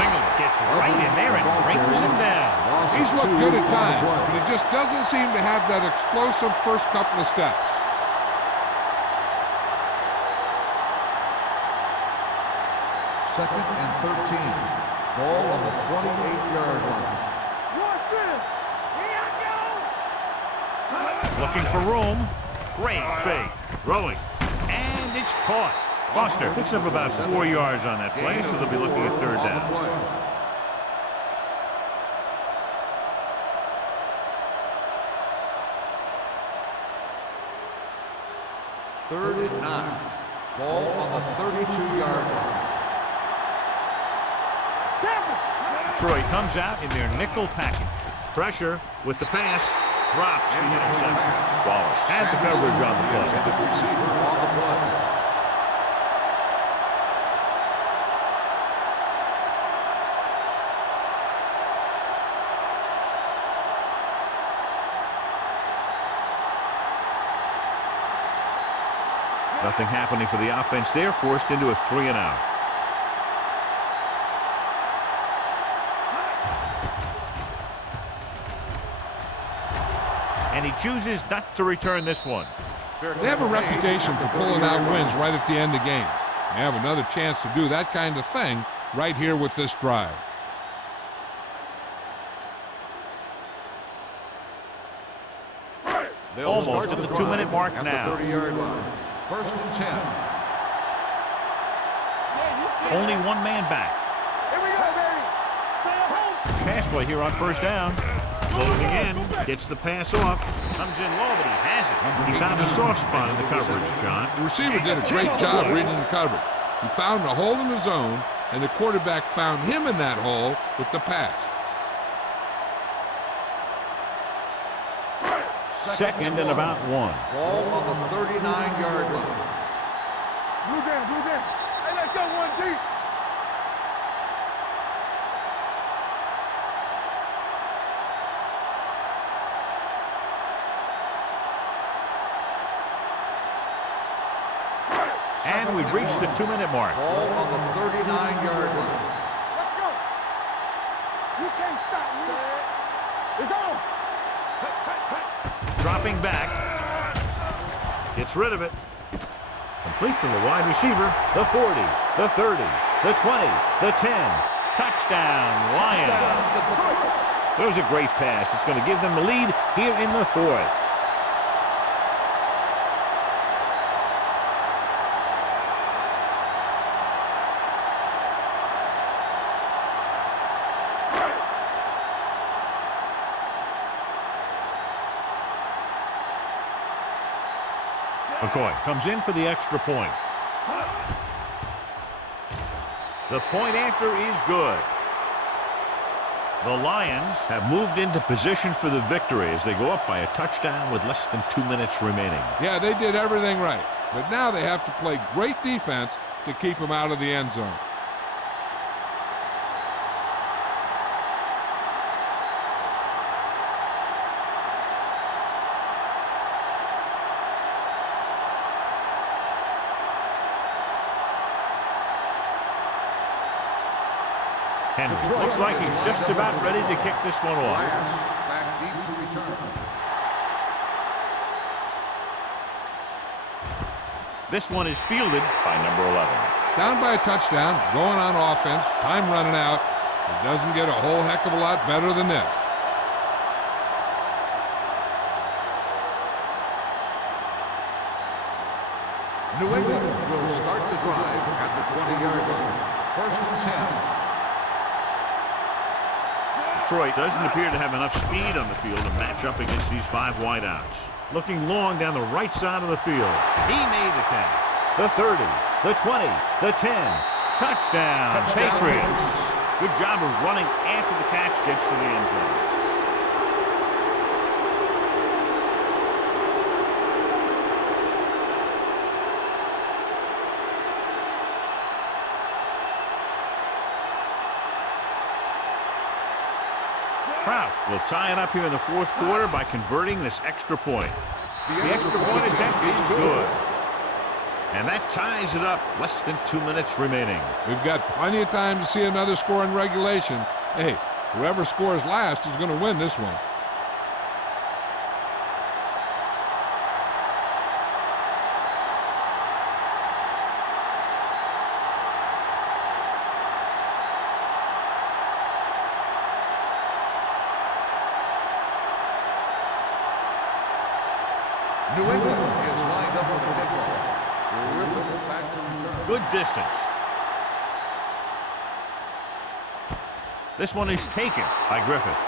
Single gets right in there and brings him down. He's looked good at times, but he just doesn't seem to have that explosive first couple of steps. Second and 13. Ball on the 28-yard line. Looking for room. Great fake. Throwing. And it's caught. Foster picks up about 4 yards on that play, so they'll be looking at 3rd down. 3rd and 9. Ball on the 32-yard line. Detroit comes out in their nickel package. Pressure with the pass. Drops the interception. Wallace had the coverage on the play. Receiver on the play. Nothing happening for the offense there, forced into a 3-and-out. And he chooses not to return this one. They have a reputation for pulling out wins right at the end of games. They have another chance to do that kind of thing right here with this drive. Almost at the 2-minute mark now. At the 30-yard line. 1st and 10. Only one man back. Here we go, baby. Stay at home. Pass play here on 1st down. Closing in, gets the pass off, comes in low, but he has it. He found a soft spot in the coverage, John. The receiver did a great job reading the coverage. He found a hole in the zone, and the quarterback found him in that hole with the pass. 2nd and about 1. Ball on the 39-yard line. Blue down, blue down. Hey, let's go one deep. And we've reached the 2-minute mark. Ball on the 39-yard line. Let's go. You can't stop me. It's on. Dropping back. Gets rid of it. Complete to the wide receiver. The 40, the 30, the 20, the 10. Touchdown, Lions. There's a great pass. It's going to give them the lead here in the 4th. McCoy comes in for the extra point. The point after is good. The Lions have moved into position for the victory as they go up by a touchdown with less than 2 minutes remaining. Yeah, they did everything right. But now they have to play great defense to keep them out of the end zone. Henry looks like he's just about ready to kick this one off. Back deep to return. This one is fielded by number 11. Down by a touchdown, going on offense, time running out. It doesn't get a whole heck of a lot better than this. New England will start the drive at the 20-yard line. 1st and 10. Detroit doesn't appear to have enough speed on the field to match up against these 5 wideouts. Looking long down the right side of the field. He made the catch. The 30, the 20, the 10. Touchdown, Patriots. Good job of running after the catch gets to the end zone. Kraus will tie it up here in the 4th quarter by converting this extra point. The extra point attempt is good. And that ties it up. Less than 2 minutes remaining. We've got plenty of time to see another score in regulation. Hey, whoever scores last is going to win this one. New England is lined up for the kickoff. Griffith back to return. Good distance. This one is taken by Griffith.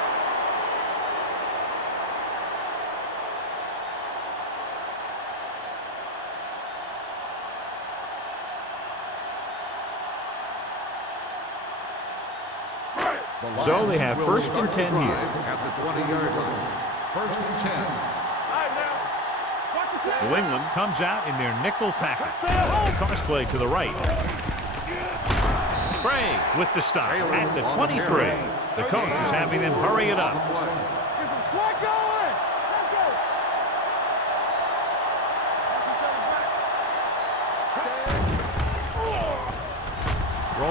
So they have 1st and 10 here. At the 20-yard line. 1st and 10. New England comes out in their nickel package. Cross play to the right. Bray with the stop at the 23. The coach is having them hurry it up. Get some swag going. Let's go.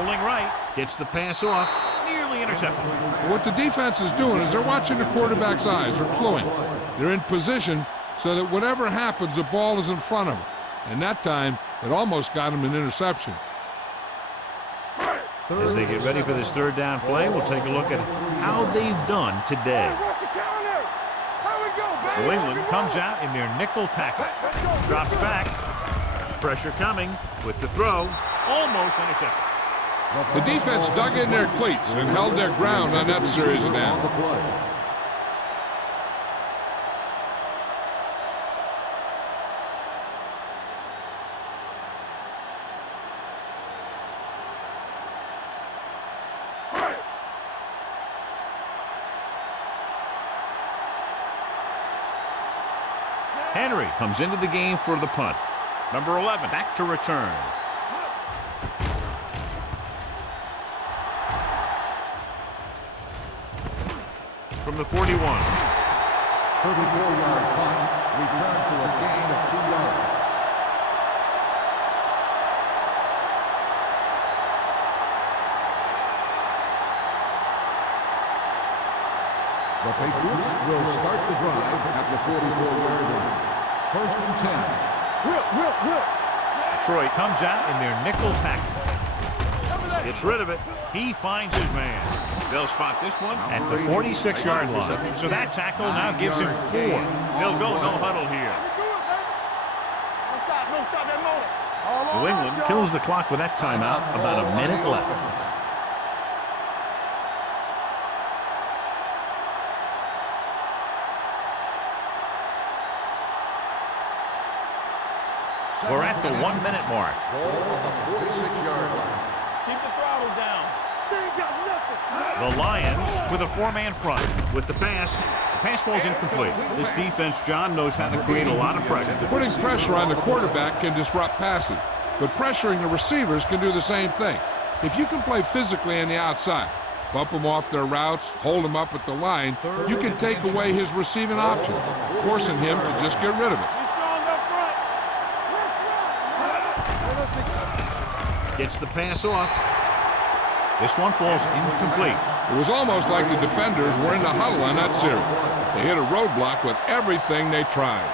Scrambling right. Gets the pass off. Nearly intercepted. What the defense is doing is they're watching the quarterback's eyes. They're cluing. They're in position so that whatever happens, the ball is in front of them. And that time, it almost got him an interception. As they get ready for this third down play, we'll take a look at how they've done today. New England comes out in their nickel package. Drops back. Pressure coming with the throw. Almost intercepted. The defense dug in their cleats and held their ground on that series of downs. Henry comes into the game for the punt. Number 11 back to return. From the 41. 34-yard punt, return for a gain of 2 yards. The Patriots will start the drive at the 44-yard line. First and 10. Will. Detroit comes out in their nickel package. Gets rid of it. He finds his man. They'll spot this one at the 46-yard line. So that tackle now gives him 4. They'll go no huddle here. Don't stop that motor. New England kills the clock with that timeout. About a minute left. We're at the 1-minute mark. Ball on the 46-yard line. Keep the throttle down. They ain't got nothing. The Lions with a 4-man front. With the pass falls incomplete. This defense, John, knows how to create a lot of pressure. Putting pressure on the quarterback can disrupt passing, but pressuring the receivers can do the same thing. If you can play physically on the outside, bump them off their routes, hold them up at the line, you can take away his receiving options, forcing him to just get rid of it. Gets the pass off. This one falls incomplete. It was almost like the defenders were in the huddle on that series. They hit a roadblock with everything they tried.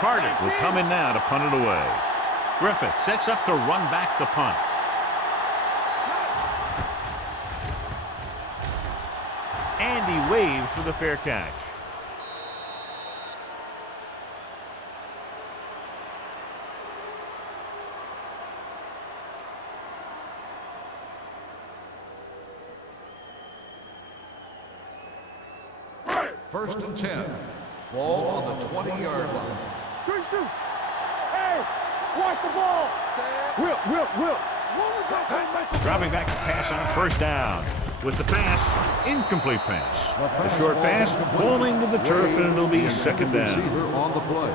Carter will come in now to punt it away. Griffith sets up to run back the punt. And he waves for the fair catch. First and 10. Ball on the 20-yard line. Good shoot. Hey, watch the ball. Will. Dropping back to pass on first down. With the pass, incomplete pass. A short pass falling to the turf, and it'll be second down. On the play.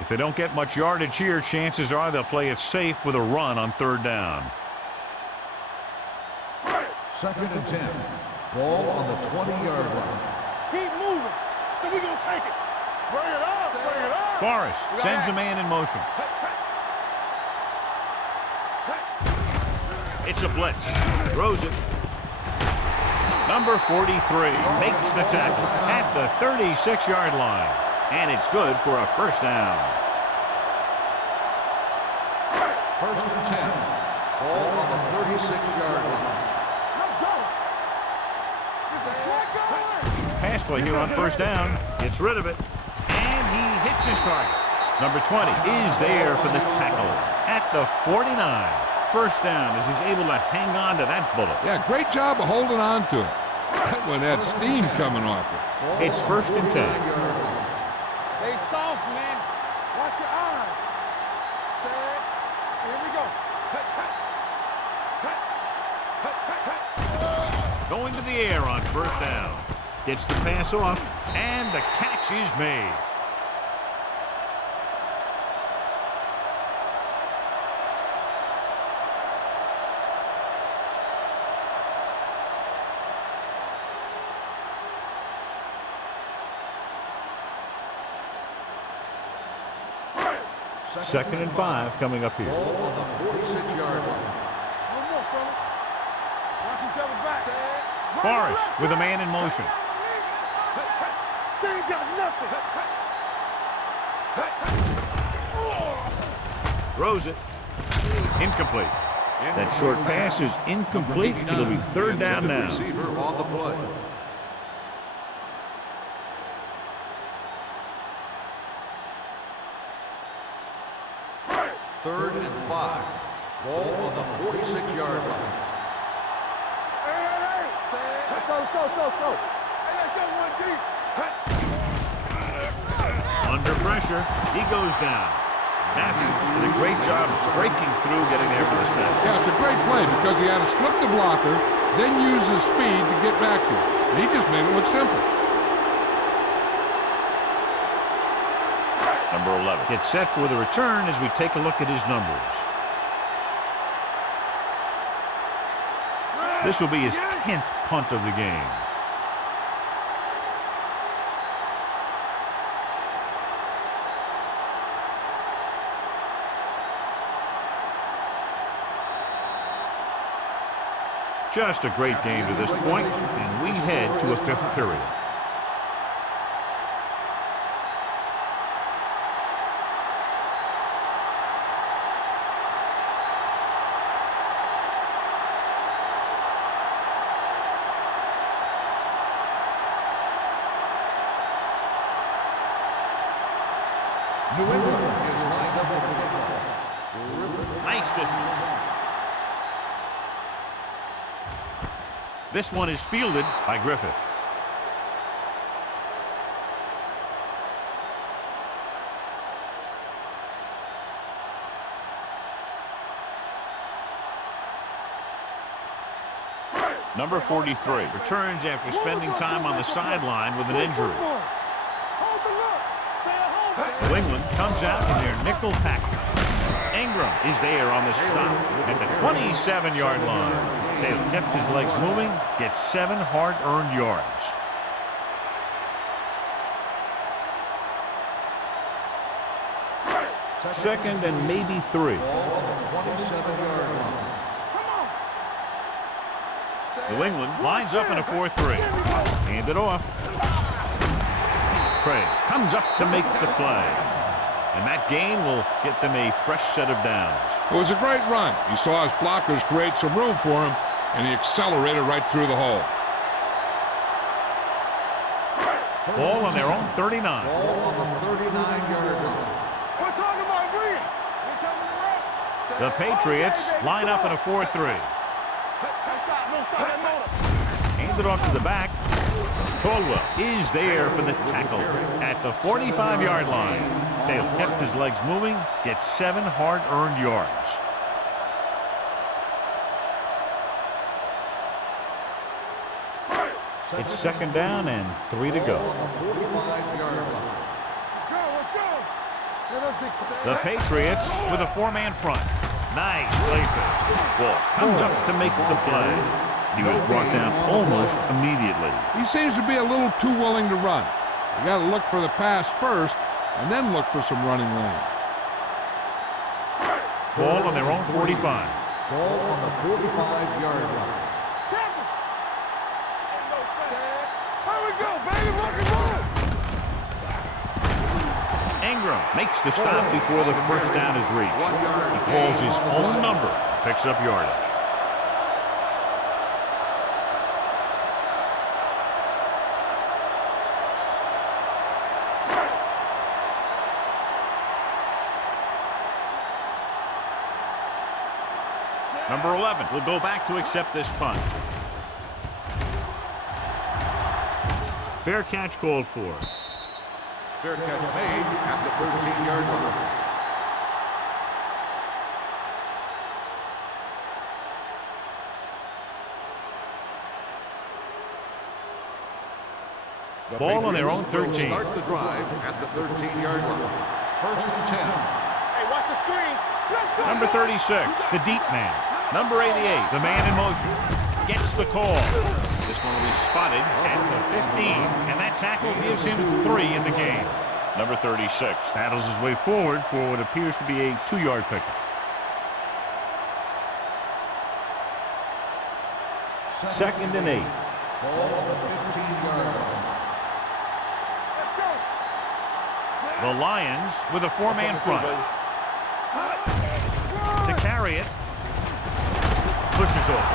If they don't get much yardage here, chances are they'll play it safe with a run on third down. Second and 10. Ball on the 20-yard line. Keep moving. So we're going to take it. Bring it up. Forrest sends a man in motion. It's a blitz. Throws it. Number 43 makes the tackle at the 36-yard line. And it's good for a first down. First and 10. Ball on the 36-yard line. Let's go. This is flag. Pass play here on first down. Gets rid of it. And he hits his target. Number 20 is there for the tackle at the 49. First down as he's able to hang on to that bullet. Yeah, great job of holding on to it. That one had steam coming off it. It's first and 10. Stay soft, man. Watch your eyes. Set. Here we go. Going to the air on first down. Gets the pass off, and the catch is made. 2nd and 5 coming up here. Ball on the 46-yard line. One more, fellas. Watch each other back. Forrest with a man in motion. They ain't got nothing. Throws it. Incomplete. That short pass is incomplete. It'll be 3rd down now. Receiver on the play. Third and 5. Ball on the 46-yard line. Hey. Let's go. Hey, let's go one deep. Under pressure, he goes down. Matthews did a great job breaking through, getting there for the sack. Yeah, it's a great play because he had to slip the blocker, then use his speed to get back to it. And he just made it look simple. Number 11 gets set for the return as we take a look at his numbers. This will be his 10th punt of the game. Just a great game to this point, and we head to a 5th period. New England is lined up with the football. Nice distance. This one is fielded by Griffith. Number 43 returns after spending time on the sideline with an injury. New England comes out in their nickel package. Ingram is there on the stop at the 27-yard line. Taylor kept his legs moving, gets 7 hard-earned yards. Second and maybe 3. Ball on the 27-yard line. New England lines up in a 4-3. Hand it off. Craig comes up to make the play. And that gain will get them a fresh set of downs. It was a great run. He saw his blockers create some room for him, and he accelerated right through the hole. Ball on their own 39. Ball on the 39-yard line. We're talking about Green. The Patriots line up in a 4-3. Hand it off to the back. Caldwell is there for the tackle at the 45-yard line. Taylor kept his legs moving, gets 7 hard-earned yards. It's 2nd down and 3 to go. On the 45-yard line. The Patriots with a 4-man front. Nice play fake. Walsh comes up to make the play. He was brought down almost immediately. He seems to be a little too willing to run. You got to look for the pass first, and then look for some running lane. Ball on their own 45. Ball on the 45-yard line. Here we go, baby. Rock and roll. Ingram makes the stop before the first down is reached. He calls his own number, picks up yardage. Number 11 will go back to accept this punt. Fair catch called for. Fair catch made at the 13-yard line. The Ball on their Patriots own will 13. Start the drive at the 13-yard line. 1st and 10. Hey, watch the screen. Number 36, the deep man. Number 88, the man in motion, gets the call. This one will be spotted at the 15, and that tackle gives him 3 in the game. Number 36 battles his way forward for what appears to be a 2-yard pickup. Second and 8. Ball on the 15-yard line. The Lions with a 4-man front. To carry it. Pushes off.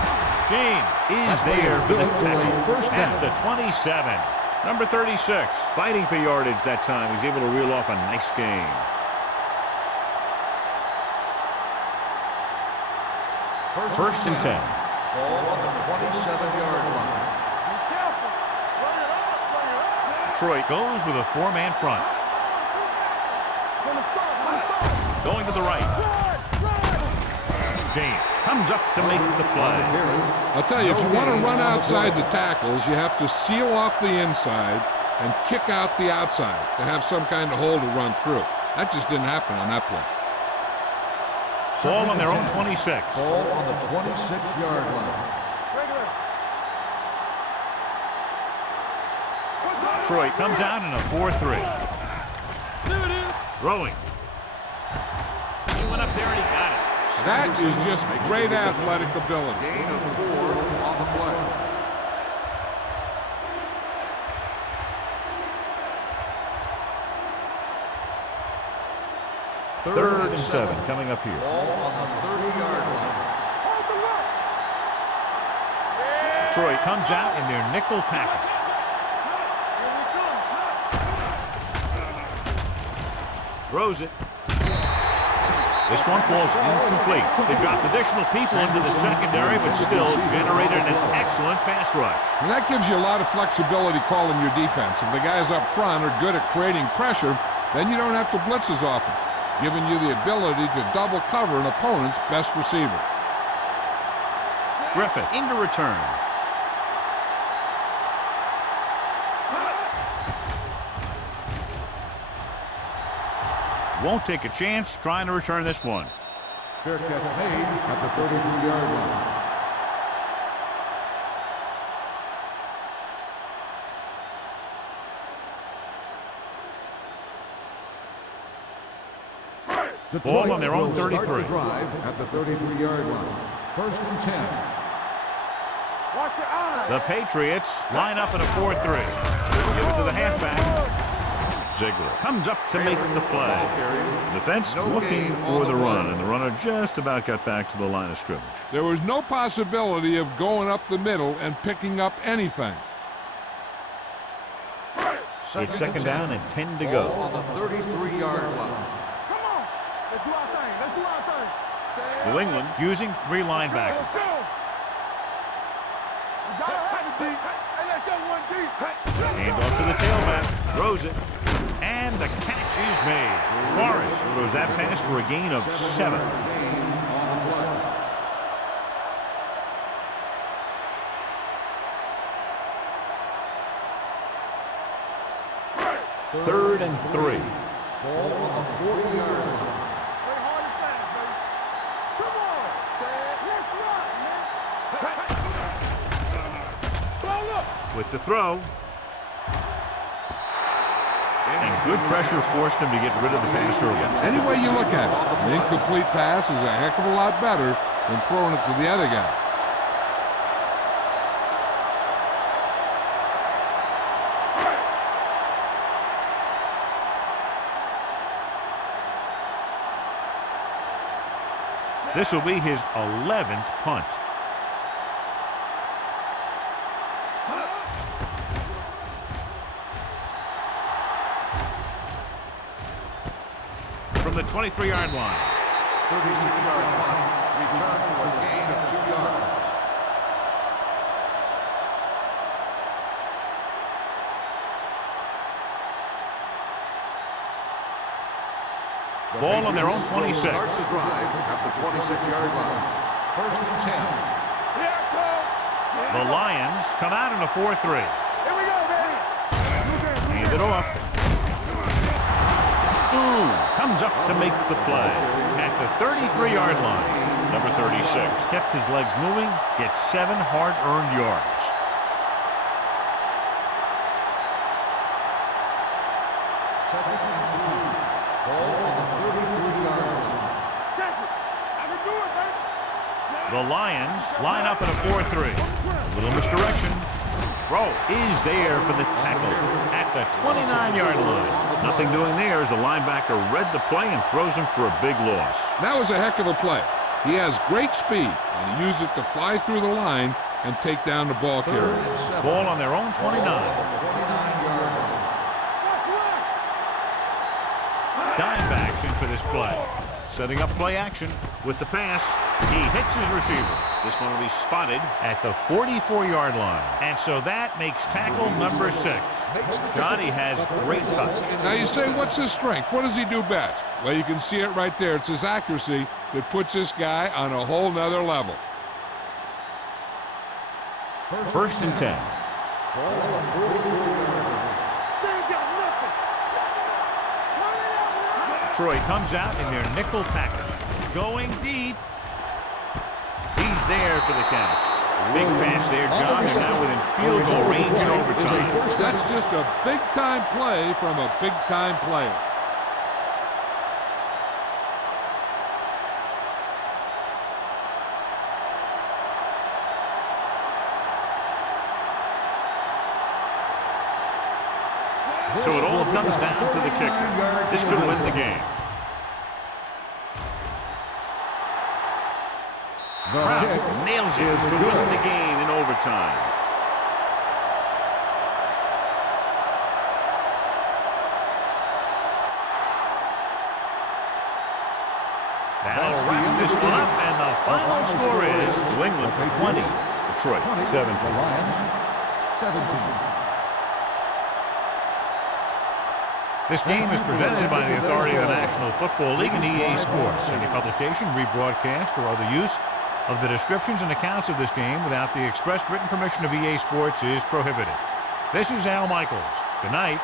James is there for the tackle at the 27. Number 36 fighting for yardage that time. He's able to reel off a nice gain. First and 10. Ball on the 27-yard line. Detroit goes with a 4-man front. Going to the right. James comes up to make the play. I'll tell you, if you want to run outside the tackles, you have to seal off the inside and kick out the outside to have some kind of hole to run through. That just didn't happen on that play. Ball on their own 26. Ball on the 26-yard line. Detroit comes out in a 4-3. Throwing. He went up there and he got it. That is just great athletic ability. Gain of 4 on the play. Third and 7 coming up here. Ball on the 30-yard line. Detroit comes out in their nickel package. Throws it. This one falls incomplete. They dropped additional people into the secondary, but still generated an excellent pass rush. And that gives you a lot of flexibility calling your defense. If the guys up front are good at creating pressure, then you don't have to blitz as often, giving you the ability to double cover an opponent's best receiver. Griffith into return. Won't take a chance trying to return this one. Fair catch made at the 33-yard line. Ball on their own 33. Start the drive at the 33-yard line. First and 10. Watch your eyes. The Patriots line up in a 4-3. Give it to the halfback. Ziegler comes up to make the play. Defense looking for the run, and the runner just about got back to the line of scrimmage. There was no possibility of going up the middle and picking up anything. It's second down and 10 to Ball go. on the 33-yard line. Come on. Let's do our thing. Let's do our thing. New England using 3 linebackers. Let's go. We gotta have it deep. Hey, let's go one deep. Hand off to the tailback. Throws it. And the catch is made. Forrest throws that pass for a gain of 7. Gain on the play. Third and 3. Ball on the 40-yard line. Play hard and fast, baby. Come on. Let's rock, man. Ball up. With the throw. And good pressure forced him to get rid of the pass early. Any way you look at it, an incomplete pass is a heck of a lot better than throwing it to the other guy. This will be his 11th punt. From the 23-yard line. 36-yard punt. Return for a gain of 2 yards. Ball on their own 26. Start the drive at the 26-yard line. First and 10. Here it comes. The Lions come out in a 4-3. Here we go, baby. Hand it off. Ooh, comes up to make the play. At the 33-yard line, number 36 kept his legs moving, gets 7 hard-earned yards. Second The Lions line up in a 4-3. A little misdirection. Throw is there for the tackle at the 29-yard line. Nothing doing there as the linebacker read the play and throws him for a big loss. That was a heck of a play. He has great speed, and he used it to fly through the line and take down the ball carrier. Ball on their own 29. Dime backs in for this play. Setting up play action with the pass. He hits his receiver. This one will be spotted at the 44-yard line. And so that makes tackle number 6. Johnny has great touch. Now you say, what's his strength? What does he do best? Well, you can see it right there. It's his accuracy that puts this guy on a whole nother level. 1st and 10. Troy comes out in their nickel package. Going deep. He's there for the catch. Big pass there, John. They're now within field goal range in overtime. That's just a big-time play from a big-time player. So it all comes down to the kicker. This could win the game. Brown nails it to win the game in overtime. That'll wrap this one up, and the final score is New England 20, Detroit 17. The Lions 17. This game is presented by the authority of the National Football League and EA Sports. Any publication, rebroadcast, or other use of the descriptions and accounts of this game without the expressed written permission of EA Sports is prohibited. This is Al Michaels. Good night.